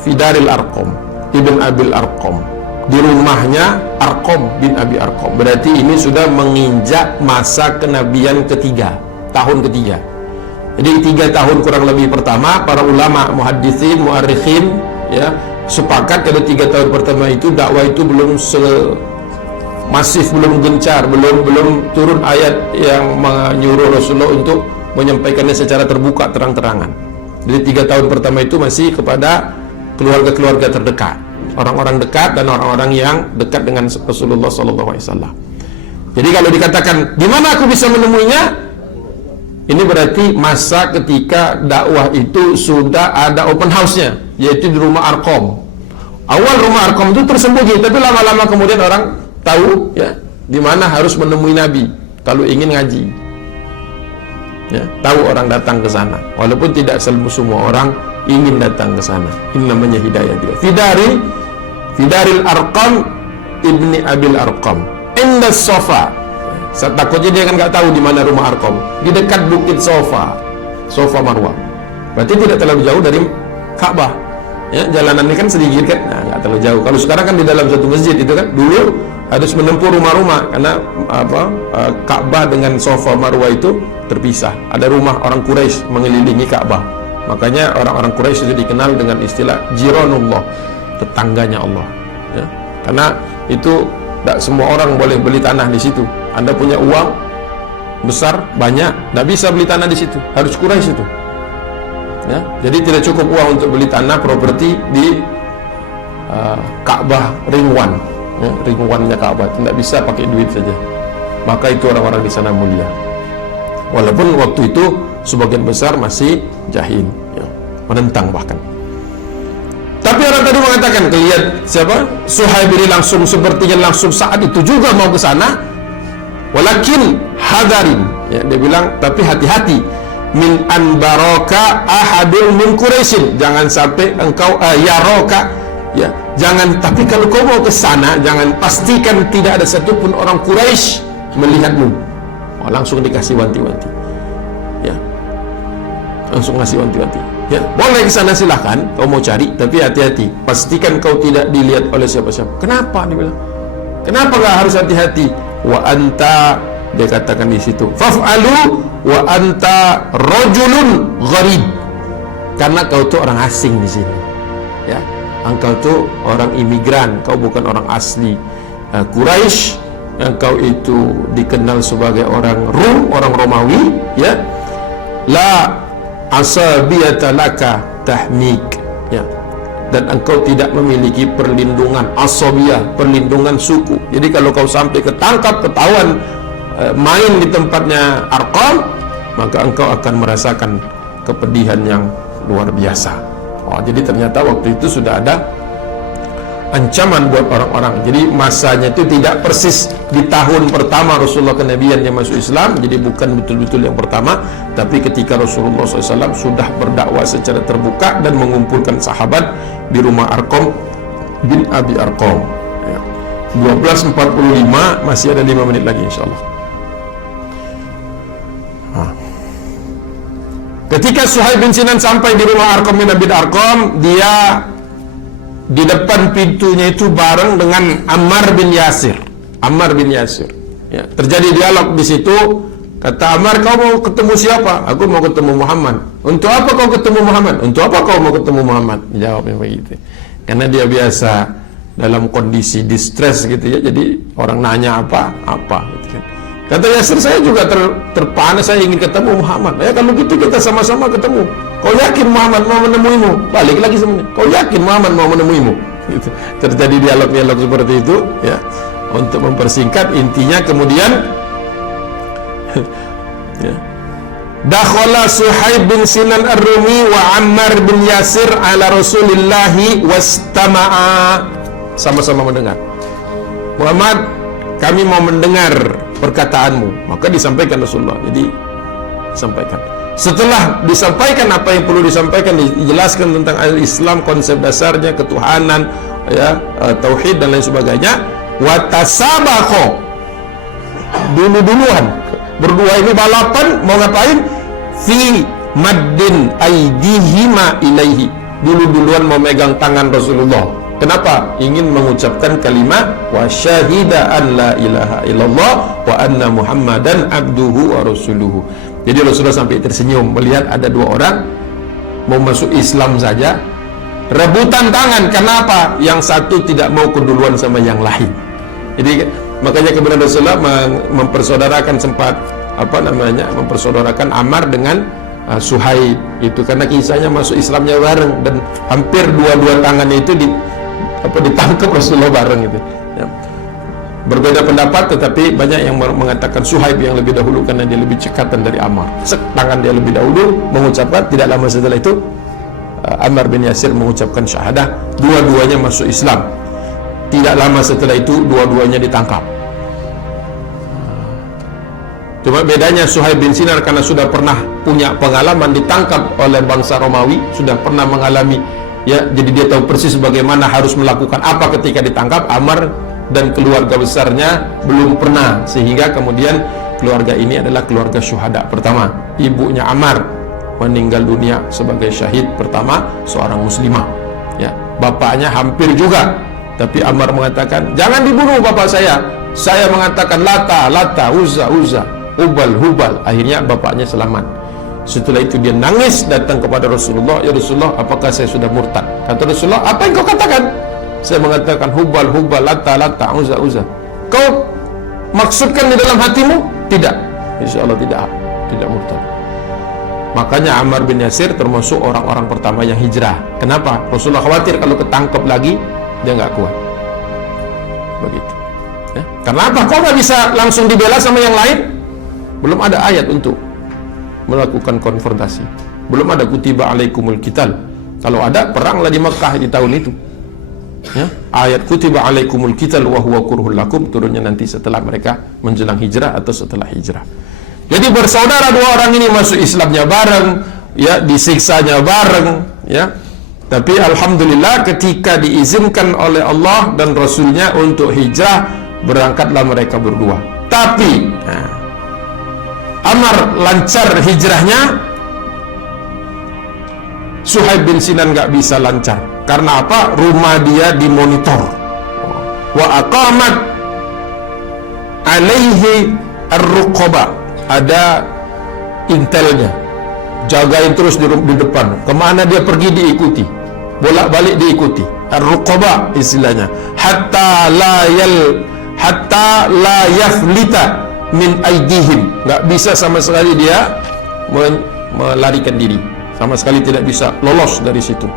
Fidaril Arqam, Ibn Abil Arqam, di rumahnya Arqam bin Abi Arqam. Berarti ini sudah menginjak masa kenabian ketiga, tahun ketiga. Jadi 3 tahun kurang lebih pertama, para ulama muhadditsin, muarrikhin, ya, sepakat pada 3 tahun pertama itu dakwah itu belum masif, belum gencar, belum turun ayat yang menyuruh Rasulullah untuk menyampaikannya secara terbuka, terang-terangan. Jadi 3 tahun pertama itu masih kepada keluarga-keluarga terdekat, orang-orang dekat dan orang-orang yang dekat dengan Rasulullah SAW. Jadi kalau dikatakan di mana aku bisa menemuinya, ini berarti masa ketika dakwah itu sudah ada open house-nya, yaitu di rumah Arqam. Awal rumah Arqam itu tersembunyi, tapi lama-lama kemudian orang tahu, ya, di mana harus menemui Nabi kalau ingin ngaji. Ya, tahu orang datang ke sana, walaupun tidak semua orang ingin datang ke sana. Ini namanya hidayah juga. Fidaril Arqam ibni Abil Arqam, inda Safa. Takutnya dia kan nggak tahu di mana rumah Arqam, di dekat bukit Safa Marwah. Berarti tidak terlalu jauh dari Ka'bah. Ya, jalanannya kan sedikit kan, nggak terlalu jauh. Kalau sekarang kan di dalam satu masjid itu kan, dulu harus menempuh rumah-rumah karena Ka'bah dengan Safa Marwah itu terpisah. Ada rumah orang Quraisy mengelilingi Ka'bah. Makanya orang-orang Quraisy itu dikenal dengan istilah Jiranullah, tetangganya Allah. Ya, karena itu tidak semua orang boleh beli tanah di situ. Anda punya uang besar banyak, tidak bisa beli tanah di situ, harus Quraisy itu. Ya, jadi tidak cukup uang untuk beli tanah properti di Ka'bah Ring 1, ya, Ring 1-nya Ka'bah, tidak bisa pakai duit saja. Maka itu orang-orang di sana mulia. Walaupun waktu itu sebagian besar masih jahil, ya, menentang bahkan. Tapi orang tadi mengatakan, lihat siapa? Suhaib ini langsung sepertinya langsung saat itu juga mau ke sana. Walakin hadarin, ya, dia bilang tapi hati-hati, min an baraka ahadun min Quraisyin, jangan sampai engkau yaroka Ya, jangan. Tapi kalau kau mau ke sana, jangan, pastikan tidak ada satupun orang Quraisy melihatmu. Oh, langsung dikasih wanti-wanti. Ya, langsung ngasih wanti-wanti. Ya, boleh ke sana silahkan, kau mau cari, tapi hati-hati. Pastikan kau tidak dilihat oleh siapa-siapa. Kenapa? Dia bilang. Kenapa nggak harus hati-hati? Wa anta, dia katakan di situ, faf'alu wa anta rajulun gharib. Karena kau tuh orang asing di sini. Ya. Engkau itu orang imigran, kau bukan orang asli Quraisy, engkau itu dikenal sebagai orang Rum, orang Romawi, ya. La asabiyata laka tahmik, ya. Dan engkau tidak memiliki perlindungan asabiyah, perlindungan suku. Jadi kalau kau sampai ketangkap, ketahuan main di tempatnya Arqam, maka engkau akan merasakan kepedihan yang luar biasa. Oh, jadi ternyata waktu itu sudah ada ancaman buat orang-orang. Jadi masanya itu tidak persis di tahun pertama Rasulullah kenabiannya masuk Islam. Jadi bukan betul-betul yang pertama, tapi ketika Rasulullah SAW sudah berdakwah secara terbuka dan mengumpulkan sahabat di rumah Arqam bin Abi Arqam. Ya. 12.45, masih ada 5 menit lagi insyaAllah. Ketika Suhaib bin Sinan sampai di rumah Arqam bin Abi Arqam, dia di depan pintunya itu bareng dengan Ammar bin Yasir. Ammar bin Yasir. Ya, terjadi dialog di situ. Kata Ammar, kau mau ketemu siapa? Aku mau ketemu Muhammad. Untuk apa kau ketemu Muhammad? Untuk apa kau mau ketemu Muhammad? Jawabnya begitu. Karena dia biasa dalam kondisi distress gitu ya. Jadi orang nanya apa gitu kan. Kata Yasir, saya juga terpana, saya ingin ketemu Muhammad. Ya kalau gitu kita sama-sama ketemu. Kau yakin Muhammad mau menemuimu? Balik lagi semuanya. Kau yakin Muhammad mau menemuimu? Gitu. Terjadi dialog-dialog seperti itu, ya. Untuk mempersingkat, intinya kemudian ya. Dakhala Suhaib bin Sinan Ar-Rumi wa Ammar bin Yasir ala Rasulillahi wastama'a. Sama-sama mendengar. Muhammad, kami mau mendengar perkataanmu. Maka disampaikan Rasulullah. Jadi disampaikan. Setelah disampaikan apa yang perlu disampaikan, dijelaskan tentang al-Islam, konsep dasarnya, ketuhanan, ya, tauhid dan lain sebagainya. Wa tasabaqo, dulu-duluan berdua ini balapan mau ngapain? Fi maddin aidihima ilaihi, dulu-duluan mau megang tangan Rasulullah. Kenapa? Ingin mengucapkan kalimat wa syahida an la ilaha illallah wa anna Muhammadan abduhu wa rasuluhu. Jadi Rasulullah sampai tersenyum melihat ada dua orang mau masuk Islam saja rebutan tangan. Kenapa? Yang satu tidak mau keduluan sama yang lain. Jadi makanya kemudian Rasulullah mempersaudarakan sempat mempersaudarakan Ammar dengan Suhaib itu karena kisahnya masuk Islamnya bareng dan hampir dua-dua tangannya itu ditangkap Rasulullah bareng gitu. Ya. Berbeda pendapat, tetapi banyak yang mengatakan Suhaib yang lebih dahulu karena dia lebih cekatan dari Ammar. Tangan dia lebih dahulu mengucapkan, tidak lama setelah itu Ammar bin Yasir mengucapkan syahadah, dua-duanya masuk Islam. Tidak lama setelah itu dua-duanya ditangkap. Cuma bedanya Suhaib bin Sinan karena sudah pernah punya pengalaman ditangkap oleh bangsa Romawi, sudah pernah mengalami, ya, jadi dia tahu persis bagaimana harus melakukan apa ketika ditangkap. Ammar dan keluarga besarnya belum pernah, sehingga kemudian keluarga ini adalah keluarga syuhada pertama. Ibunya Ammar meninggal dunia sebagai syahid pertama, seorang muslimah, ya. Bapaknya hampir juga, tapi Ammar mengatakan jangan dibunuh bapak saya mengatakan Lata, Uzza, Hubal. Akhirnya bapaknya selamat. Setelah itu dia nangis datang kepada Rasulullah, ya Rasulullah, apakah saya sudah murtad? Kata Rasulullah, apa yang kau katakan? Saya mengatakan Hubal, Lata, Uzza. Kau maksudkan di dalam hatimu? Tidak. Insyaallah tidak murtad. Makanya Ammar bin Yasir termasuk orang-orang pertama yang hijrah. Kenapa? Rasulullah khawatir kalau ketangkep lagi dia nggak kuat. Begitu. Ya. Karena apa? Kau nggak bisa langsung dibela sama yang lain? Belum ada ayat untuk melakukan konfrontasi. Belum ada kutiba alaikumul qital. Kalau ada, peranglah di Mekah di tahun itu. Ya, ayat kutiba alaikumul qital wa huwa kurhul lakum turunnya nanti setelah mereka menjelang hijrah atau setelah hijrah. Jadi bersaudara dua orang ini masuk Islamnya bareng, ya, disiksanya bareng, ya. Tapi alhamdulillah ketika diizinkan oleh Allah dan Rasulnya untuk hijrah, berangkatlah mereka berdua. Tapi Ammar lancar hijrahnya, Suhaib bin Sinan nggak bisa lancar. Karena apa? Rumah dia dimonitor. Wa aqamat alaihi ar-ruqaba, ada intelnya, jagain terus di depan. Kemana dia pergi diikuti, bolak-balik diikuti. Ar-ruqaba istilahnya. Hatta la yaflita min aidihim, nggak bisa sama sekali dia melarikan diri, sama sekali tidak bisa lolos dari situ.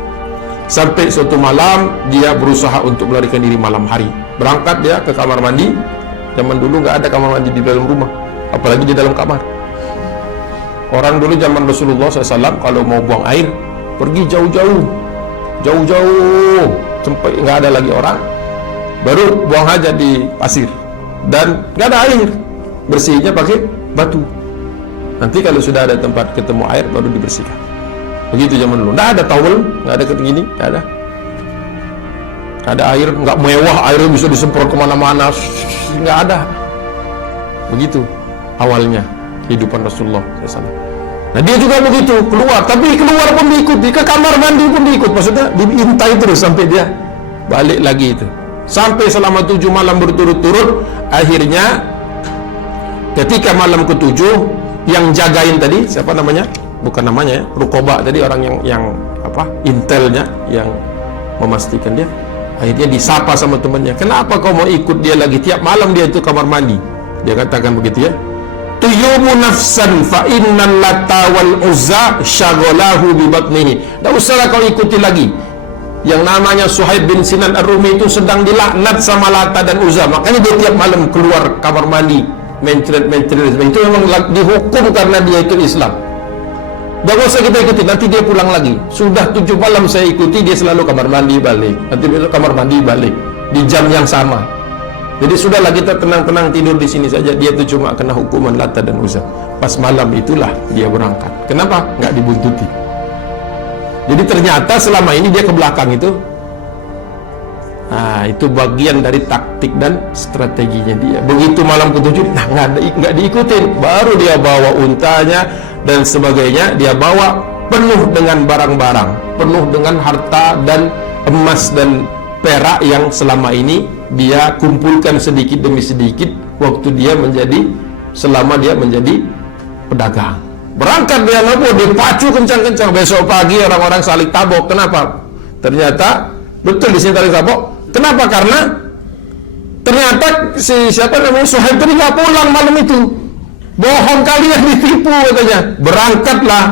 Sampai suatu malam dia berusaha untuk melarikan diri malam hari. Berangkat dia ke kamar mandi. Zaman dulu nggak ada kamar mandi di dalam rumah, apalagi di dalam kamar. Orang dulu zaman Rasulullah SAW kalau mau buang air pergi jauh-jauh sampai nggak ada lagi orang, baru buang aja di pasir dan nggak ada air, bersihnya pakai batu. Nanti kalau sudah ada tempat ketemu air baru dibersihkan. Begitu zaman dulu. Nggak ada towel, nggak ada begini, nggak ada. Nggak ada air, nggak mewah, airnya bisa disemprot kemana-mana, nggak ada. Begitu awalnya kehidupan Rasulullah SAW. Nah dia juga begitu, keluar, tapi keluar pun diikuti, ke kamar mandi pun diikut, maksudnya diintai terus sampai dia balik lagi itu. Sampai selama 7 malam berturut-turut, akhirnya ketika malam ke-7 yang jagain tadi, siapa namanya? Bukan namanya ya, Ruqaba tadi, orang yang intelnya yang memastikan dia. Akhirnya disapa sama temannya, kenapa kau mau ikut dia lagi? Tiap malam dia itu kamar mandi. Dia katakan begitu ya, tuyumu nafsan fa innal lata wal uzza syaghalahu bi batnihi. Tak usahlah kau ikuti lagi. Yang namanya Suhaib bin Sinan Ar-Rumi itu sedang dilaknat sama Lata dan Uzza, makanya dia tiap malam keluar kamar mandi mencret. Itu memang dihukum karena dia ikut Islam. Dah usah kita ikuti, nanti dia pulang lagi. Sudah 7 malam saya ikuti, dia selalu kamar mandi balik, nanti besok kamar mandi balik di jam yang sama. Jadi sudahlah kita tenang-tenang tidur di sini saja. Dia itu cuma kena hukuman Lata dan Uzza. Pas malam itulah dia berangkat. Kenapa? Nggak dibuntuti. Jadi ternyata selama ini dia ke belakang itu. Nah, itu bagian dari taktik dan strateginya dia. Begitu malam ke-7, nah nggak diikutin. Baru dia bawa untanya dan sebagainya, dia bawa penuh dengan barang-barang, penuh dengan harta dan emas dan perak yang selama ini dia kumpulkan sedikit demi sedikit waktu dia selama dia menjadi pedagang. Berangkat dia ngobrol, dipacu kencang-kencang. Besok pagi orang-orang saling tabok. Kenapa? Ternyata betul di sini saling tabok. Kenapa? Karena ternyata siapa namanya Suhaib tadi nggak pulang malam itu. Bohong kalian, ditipu katanya. Berangkatlah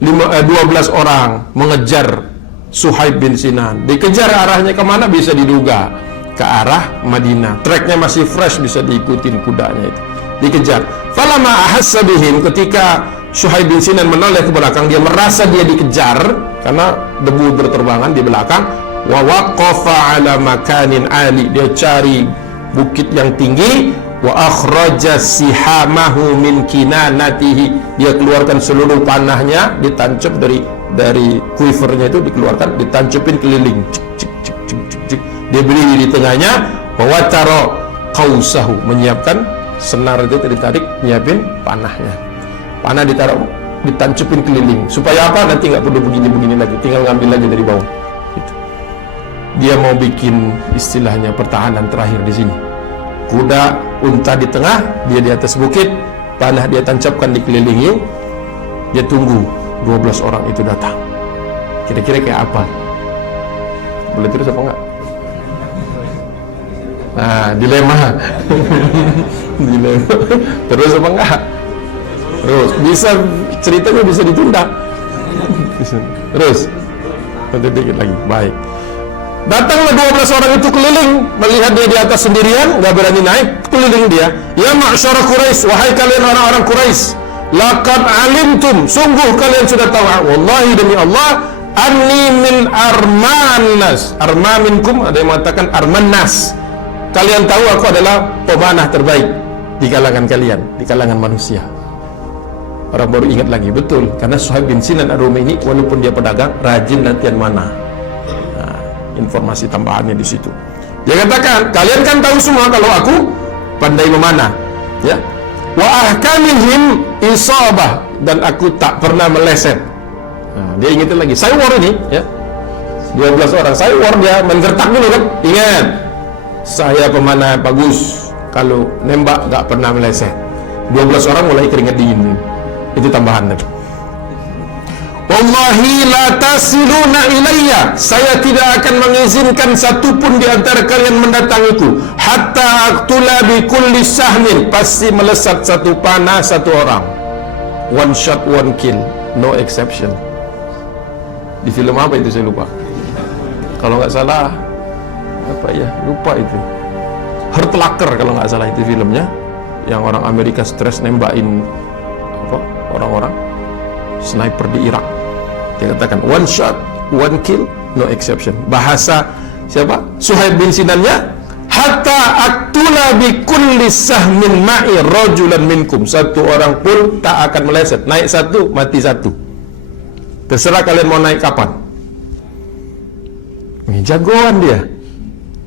12 orang mengejar Suhaib bin Sinan. Dikejar, arahnya kemana bisa diduga, ke arah Madinah. Treknya masih fresh, bisa diikutin kudanya itu. Dikejar. Falamma ahassa bihim, ketika Suhaib bin Sinan menoleh ke belakang, dia merasa dia dikejar karena debu berterbangan di belakang. Wa waqafa ala makanin ali, dia cari bukit yang tinggi. Wa akhraja sihamahu min kinanatihi, dia keluarkan seluruh panahnya, ditancap dari quivernya itu dikeluarkan, ditancapin keliling. Dia berdiri di tengahnya. Wa watara qausahu, menyiapkan senar itu, ditarik, nyiapin panahnya. Panah ditaruh, ditancapin keliling. Supaya apa? Nanti nggak perlu begini-begini lagi, tinggal ngambil aja dari bawah. Gitu. Dia mau bikin istilahnya pertahanan terakhir di sini. Kuda, unta di tengah, dia di atas bukit, panah dia tancapkan dikelilingi. Dia tunggu 12 orang itu datang. Kira-kira kayak apa? Boleh terus apa enggak? Nah, dilema. Dilema. Terus apa enggak? Terus. Bisa, ceritanya bisa ditunda. Terus. Nanti dikit lagi. Baik. Datanglah 12 orang itu keliling, melihat dia di atas sendirian, nggak berani naik, keliling dia. Ya ma'syara Quraisy, wahai kalian orang-orang Quraisy, laqad alimtum, sungguh kalian sudah tahu, wallahi demi Allah, anni min armanas. Arma minkum, ada yang mengatakan armanas. Kalian tahu aku adalah pemanah terbaik di kalangan kalian, di kalangan manusia. Orang baru ingat lagi, betul, karena Suhaib bin Sinan Ar-Rumi ini walaupun dia pedagang, rajin latihan manah. informasi tambahannya di situ. Dia katakan, kalian kan tahu semua kalau aku pandai memanah, ya. Wa ahkamihim isabah, dan aku tak pernah meleset. Nah, dia ingetin lagi, saya war ini, ya. 12 orang, saya war, dia menggertak dulu kan. Ingat, saya pemanah bagus, kalau nembak gak pernah meleset. 12 orang mulai keringat dingin. Itu tambahan tadi. Wallahi la tasiluna ilayya, saya tidak akan mengizinkan satupun di antara kalian mendatangiku hatta aqtula bi kulli sahmin, pasti melesat satu panah satu orang. One shot one kill, no exception. Di film apa itu saya lupa. Kalau nggak salah apa ya, lupa itu. Hurt Locker kalau nggak salah itu filmnya, yang orang Amerika stres nembakin apa orang-orang sniper di Irak. Dia katakan one shot, one kill, no exception. Bahasa siapa? Suhaib bin Sinannya, hatta aktula bi kulli sahmin ma'i rajulan minkum. Satu orang pun tak akan meleset. Naik satu, mati satu. Terserah kalian mau naik kapan. Ini jagoan dia.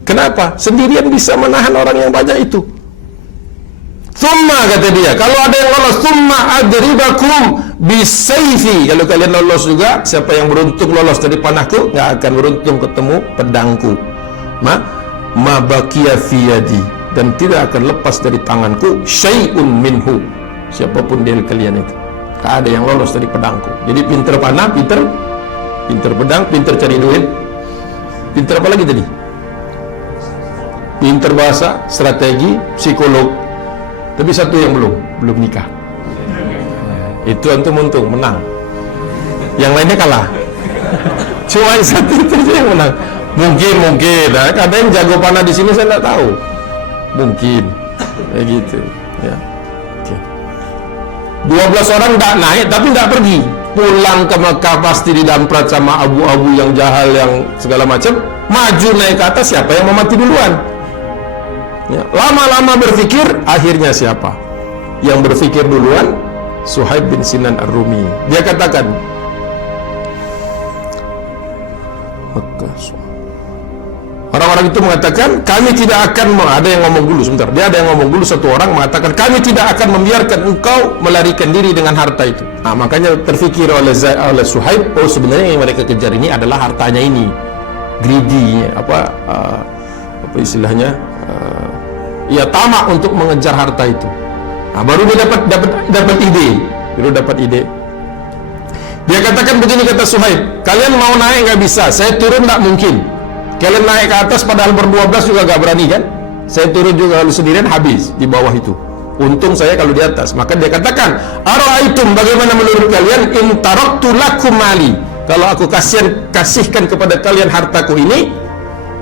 Kenapa? Sendirian bisa menahan orang yang banyak itu. Thumma, kata dia, kalau ada yang lolos, thumma adribakum bisayfi. Kalau kalian lolos juga, siapa yang beruntung lolos dari panahku, nggak akan beruntung ketemu pedangku. Ma baqiya fi yadi, dan tidak akan lepas dari tanganku syai'un minhu, siapapun dari kalian itu. Tak ada yang lolos dari pedangku. Jadi pinter panah, pinter pedang, pinter cari duit, pinter apa lagi tadi? Pinter bahasa, strategi, psikolog. Tapi satu yang belum nikah. Itu antum untung, menang. Yang lainnya kalah. Cuma satu itu yang menang. Mungkin. Nah, kadang jago panah di sini saya tidak tahu. Mungkin, kayak gitu. Ya. Oke. 12 orang tidak naik, tapi tidak pergi. Pulang ke Mekah pasti didamprat sama abu-abu yang jahal, yang segala macam. Maju naik ke atas, siapa yang mau mati duluan? Ya, lama-lama berpikir, akhirnya siapa yang berpikir duluan? Suhaib bin Sinan Ar-Rumi. Dia katakan, orang-orang itu mengatakan, kami tidak akan, ada yang ngomong dulu sebentar, dia ada yang ngomong dulu, satu orang mengatakan, kami tidak akan membiarkan engkau melarikan diri dengan harta itu. Nah, makanya terfikir oleh Suhaib, oh sebenarnya yang mereka kejar ini adalah hartanya ini, greedy, apa istilahnya, ya tamak untuk mengejar harta itu. Nah, baru dia dapat ide. Dia katakan begini, kata Suhaib, kalian mau naik nggak bisa, saya turun nggak mungkin. Kalian naik ke atas padahal ber-12 juga nggak berani kan? Saya turun juga kalau sendirian habis di bawah itu. Untung saya kalau di atas. Maka dia katakan, ara'aitum, bagaimana menurut kalian, in taraktu lakum mali, kalau aku kasihkan kepada kalian hartaku ini,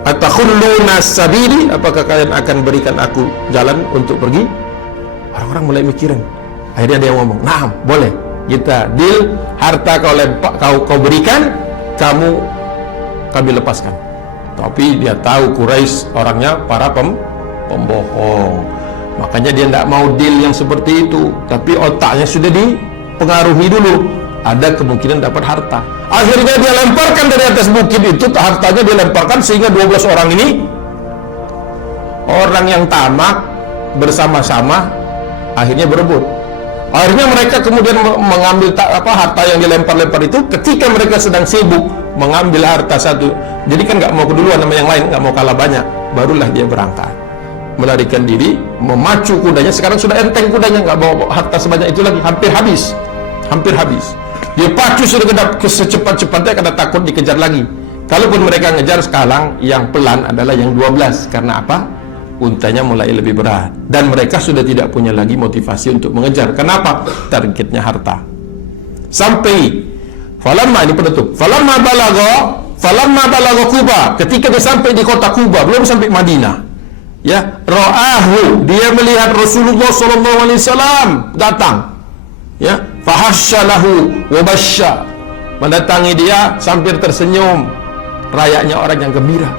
atakhuluna sabili, apakah kalian akan berikan aku jalan untuk pergi? Orang-orang mulai mikirin. Akhirnya dia ngomong, nah boleh, kita deal, harta kau berikan, kami lepaskan. Tapi dia tahu Quraisy orangnya para pembohong, makanya dia tidak mau deal yang seperti itu. Tapi otaknya sudah dipengaruhi dulu, ada kemungkinan dapat harta. Akhirnya dia lemparkan dari atas bukit itu, hartanya dia lemparkan, sehingga 12 orang ini, orang yang tamak, bersama-sama akhirnya berebut. Akhirnya mereka kemudian mengambil harta yang dilempar-lempar itu, ketika mereka sedang sibuk mengambil harta satu. Jadi kan nggak mau keduluan sama yang lain, nggak mau kalah banyak. Barulah dia berangkat, melarikan diri, memacu kudanya. Sekarang sudah enteng kudanya, nggak bawa harta sebanyak itu lagi. Hampir habis. Dia pacu sudah secepat-cepatnya karena takut dikejar lagi. Kalaupun mereka ngejar, sekarang yang pelan adalah yang 12. Karena apa? Untanya mulai lebih berat, dan mereka sudah tidak punya lagi motivasi untuk mengejar. Kenapa? Targetnya harta. Sampai falamma, ini penutup, falamma balagha Kuba, ketika dia sampai di kota Kuba, belum sampai Madinah, ya, ra'ahu, dia melihat Rasulullah SAW datang, ya, fahasyalahu wabasya, mendatangi dia sambil tersenyum, rayaknya orang yang gembira.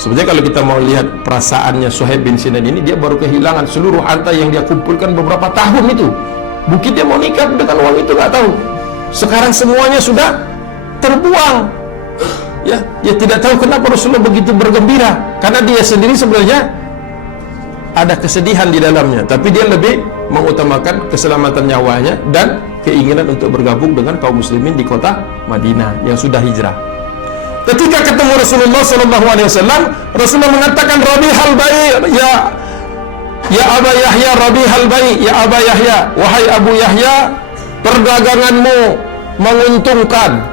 Sebenarnya kalau kita mau lihat perasaannya Suhaib bin Sinan ini, dia baru kehilangan seluruh harta yang dia kumpulkan beberapa tahun itu. Mungkin dia mau nikah dengan uang itu, nggak tahu. Sekarang semuanya sudah terbuang. Ya, dia tidak tahu kenapa Rasulullah begitu bergembira, karena dia sendiri sebenarnya ada kesedihan di dalamnya, tapi dia lebih mengutamakan keselamatan nyawanya dan keinginan untuk bergabung dengan kaum muslimin di kota Madinah yang sudah hijrah. Ketika ketemu Rasulullah SAW, Rasulullah mengatakan, Rabihal Bai', ya Aba Yahya, Rabihal Bai', ya Aba Yahya, wahai Abu Yahya, perdaganganmu menguntungkan.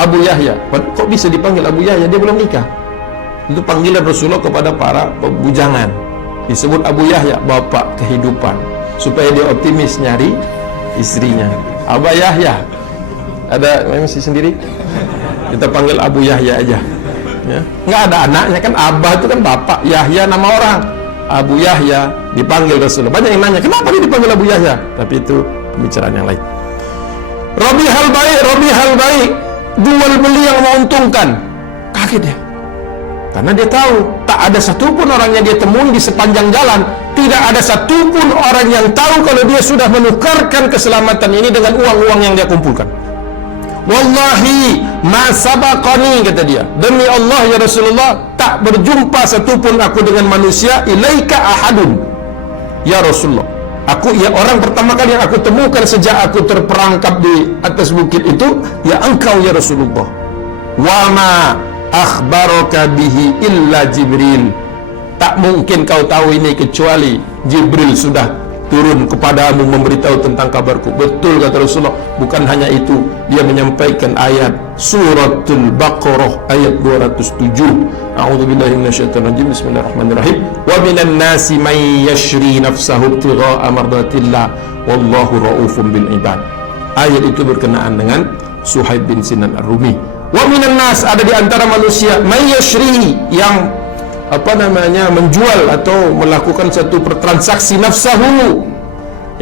Abu Yahya, kok bisa dipanggil Abu Yahya? Dia belum nikah. Itu panggilan Rasulullah kepada para bujangan. Disebut Abu Yahya, bapak kehidupan, supaya dia optimis nyari istrinya. Abu Yahya, ada MC sendiri, kita panggil Abu Yahya aja. Ya. Nggak ada anaknya kan, Abah itu kan bapak, Yahya nama orang. Abu Yahya dipanggil Rasulullah. Banyak yang nanya, kenapa dia dipanggil Abu Yahya? Tapi itu pembicaraan yang lain. Rabihal Bai', jual beli yang menguntungkan. Kaget dia, karena dia tahu tak ada satupun orang yang dia temui di sepanjang jalan, tidak ada satupun orang yang tahu kalau dia sudah menukarkan keselamatan ini dengan uang-uang yang dia kumpulkan. Wallahi ma sabaqani, kata dia, demi Allah ya Rasulullah, tak berjumpa satupun aku dengan manusia ilaika ahadun ya Rasulullah. Aku, ya, orang pertama kali yang aku temukan sejak aku terperangkap di atas bukit itu, ya engkau ya Rasulullah. Wa ma akhbaraka bihi illa Jibril. Tak mungkin kau tahu ini kecuali Jibril sudah turun kepadamu memberitahu tentang kabarku. Betul, kata Rasulullah. Bukan hanya itu, dia menyampaikan ayat Suratul Baqarah ayat 207. A'udzubillahi minasyaitonirrajim. Bismillahirrahmanirrahim. Wa minan nasi may yashri nafsahu ibtigha'a mardatillah wallahu raufun bil ibad. Ayat itu berkenaan dengan Suhaib bin Sinan Ar-Rumi. Wa minan nas, ada di antara manusia, may yashri, yang menjual atau melakukan satu transaksi nafsahu,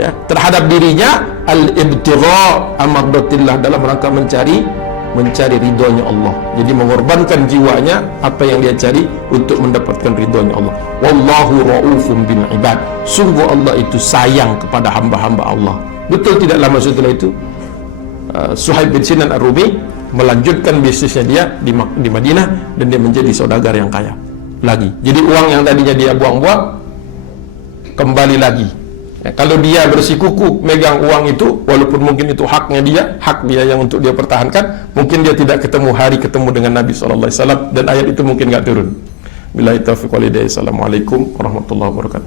ya, terhadap dirinya, al-ibtigha' amardatillah, dalam rangka mencari ridhonya Allah. Jadi mengorbankan jiwanya, apa yang dia cari, untuk mendapatkan ridhonya Allah. Wallahu raufun bil ibad. Sungguh Allah itu sayang kepada hamba-hamba Allah. Betul tidak lama setelah itu Suhaib bin Sinan Ar-Rumi melanjutkan bisnisnya dia di Madinah, dan dia menjadi saudagar yang kaya lagi. Jadi uang yang tadinya dia buang-buang kembali lagi. Ya, kalau dia bersikukuh megang uang itu, walaupun mungkin itu hak dia yang untuk dia pertahankan, mungkin dia tidak ketemu dengan Nabi SAW, dan ayat itu mungkin nggak turun. Billahi taufiq wal hidayah. Assalamualaikum warahmatullahi wabarakatuh.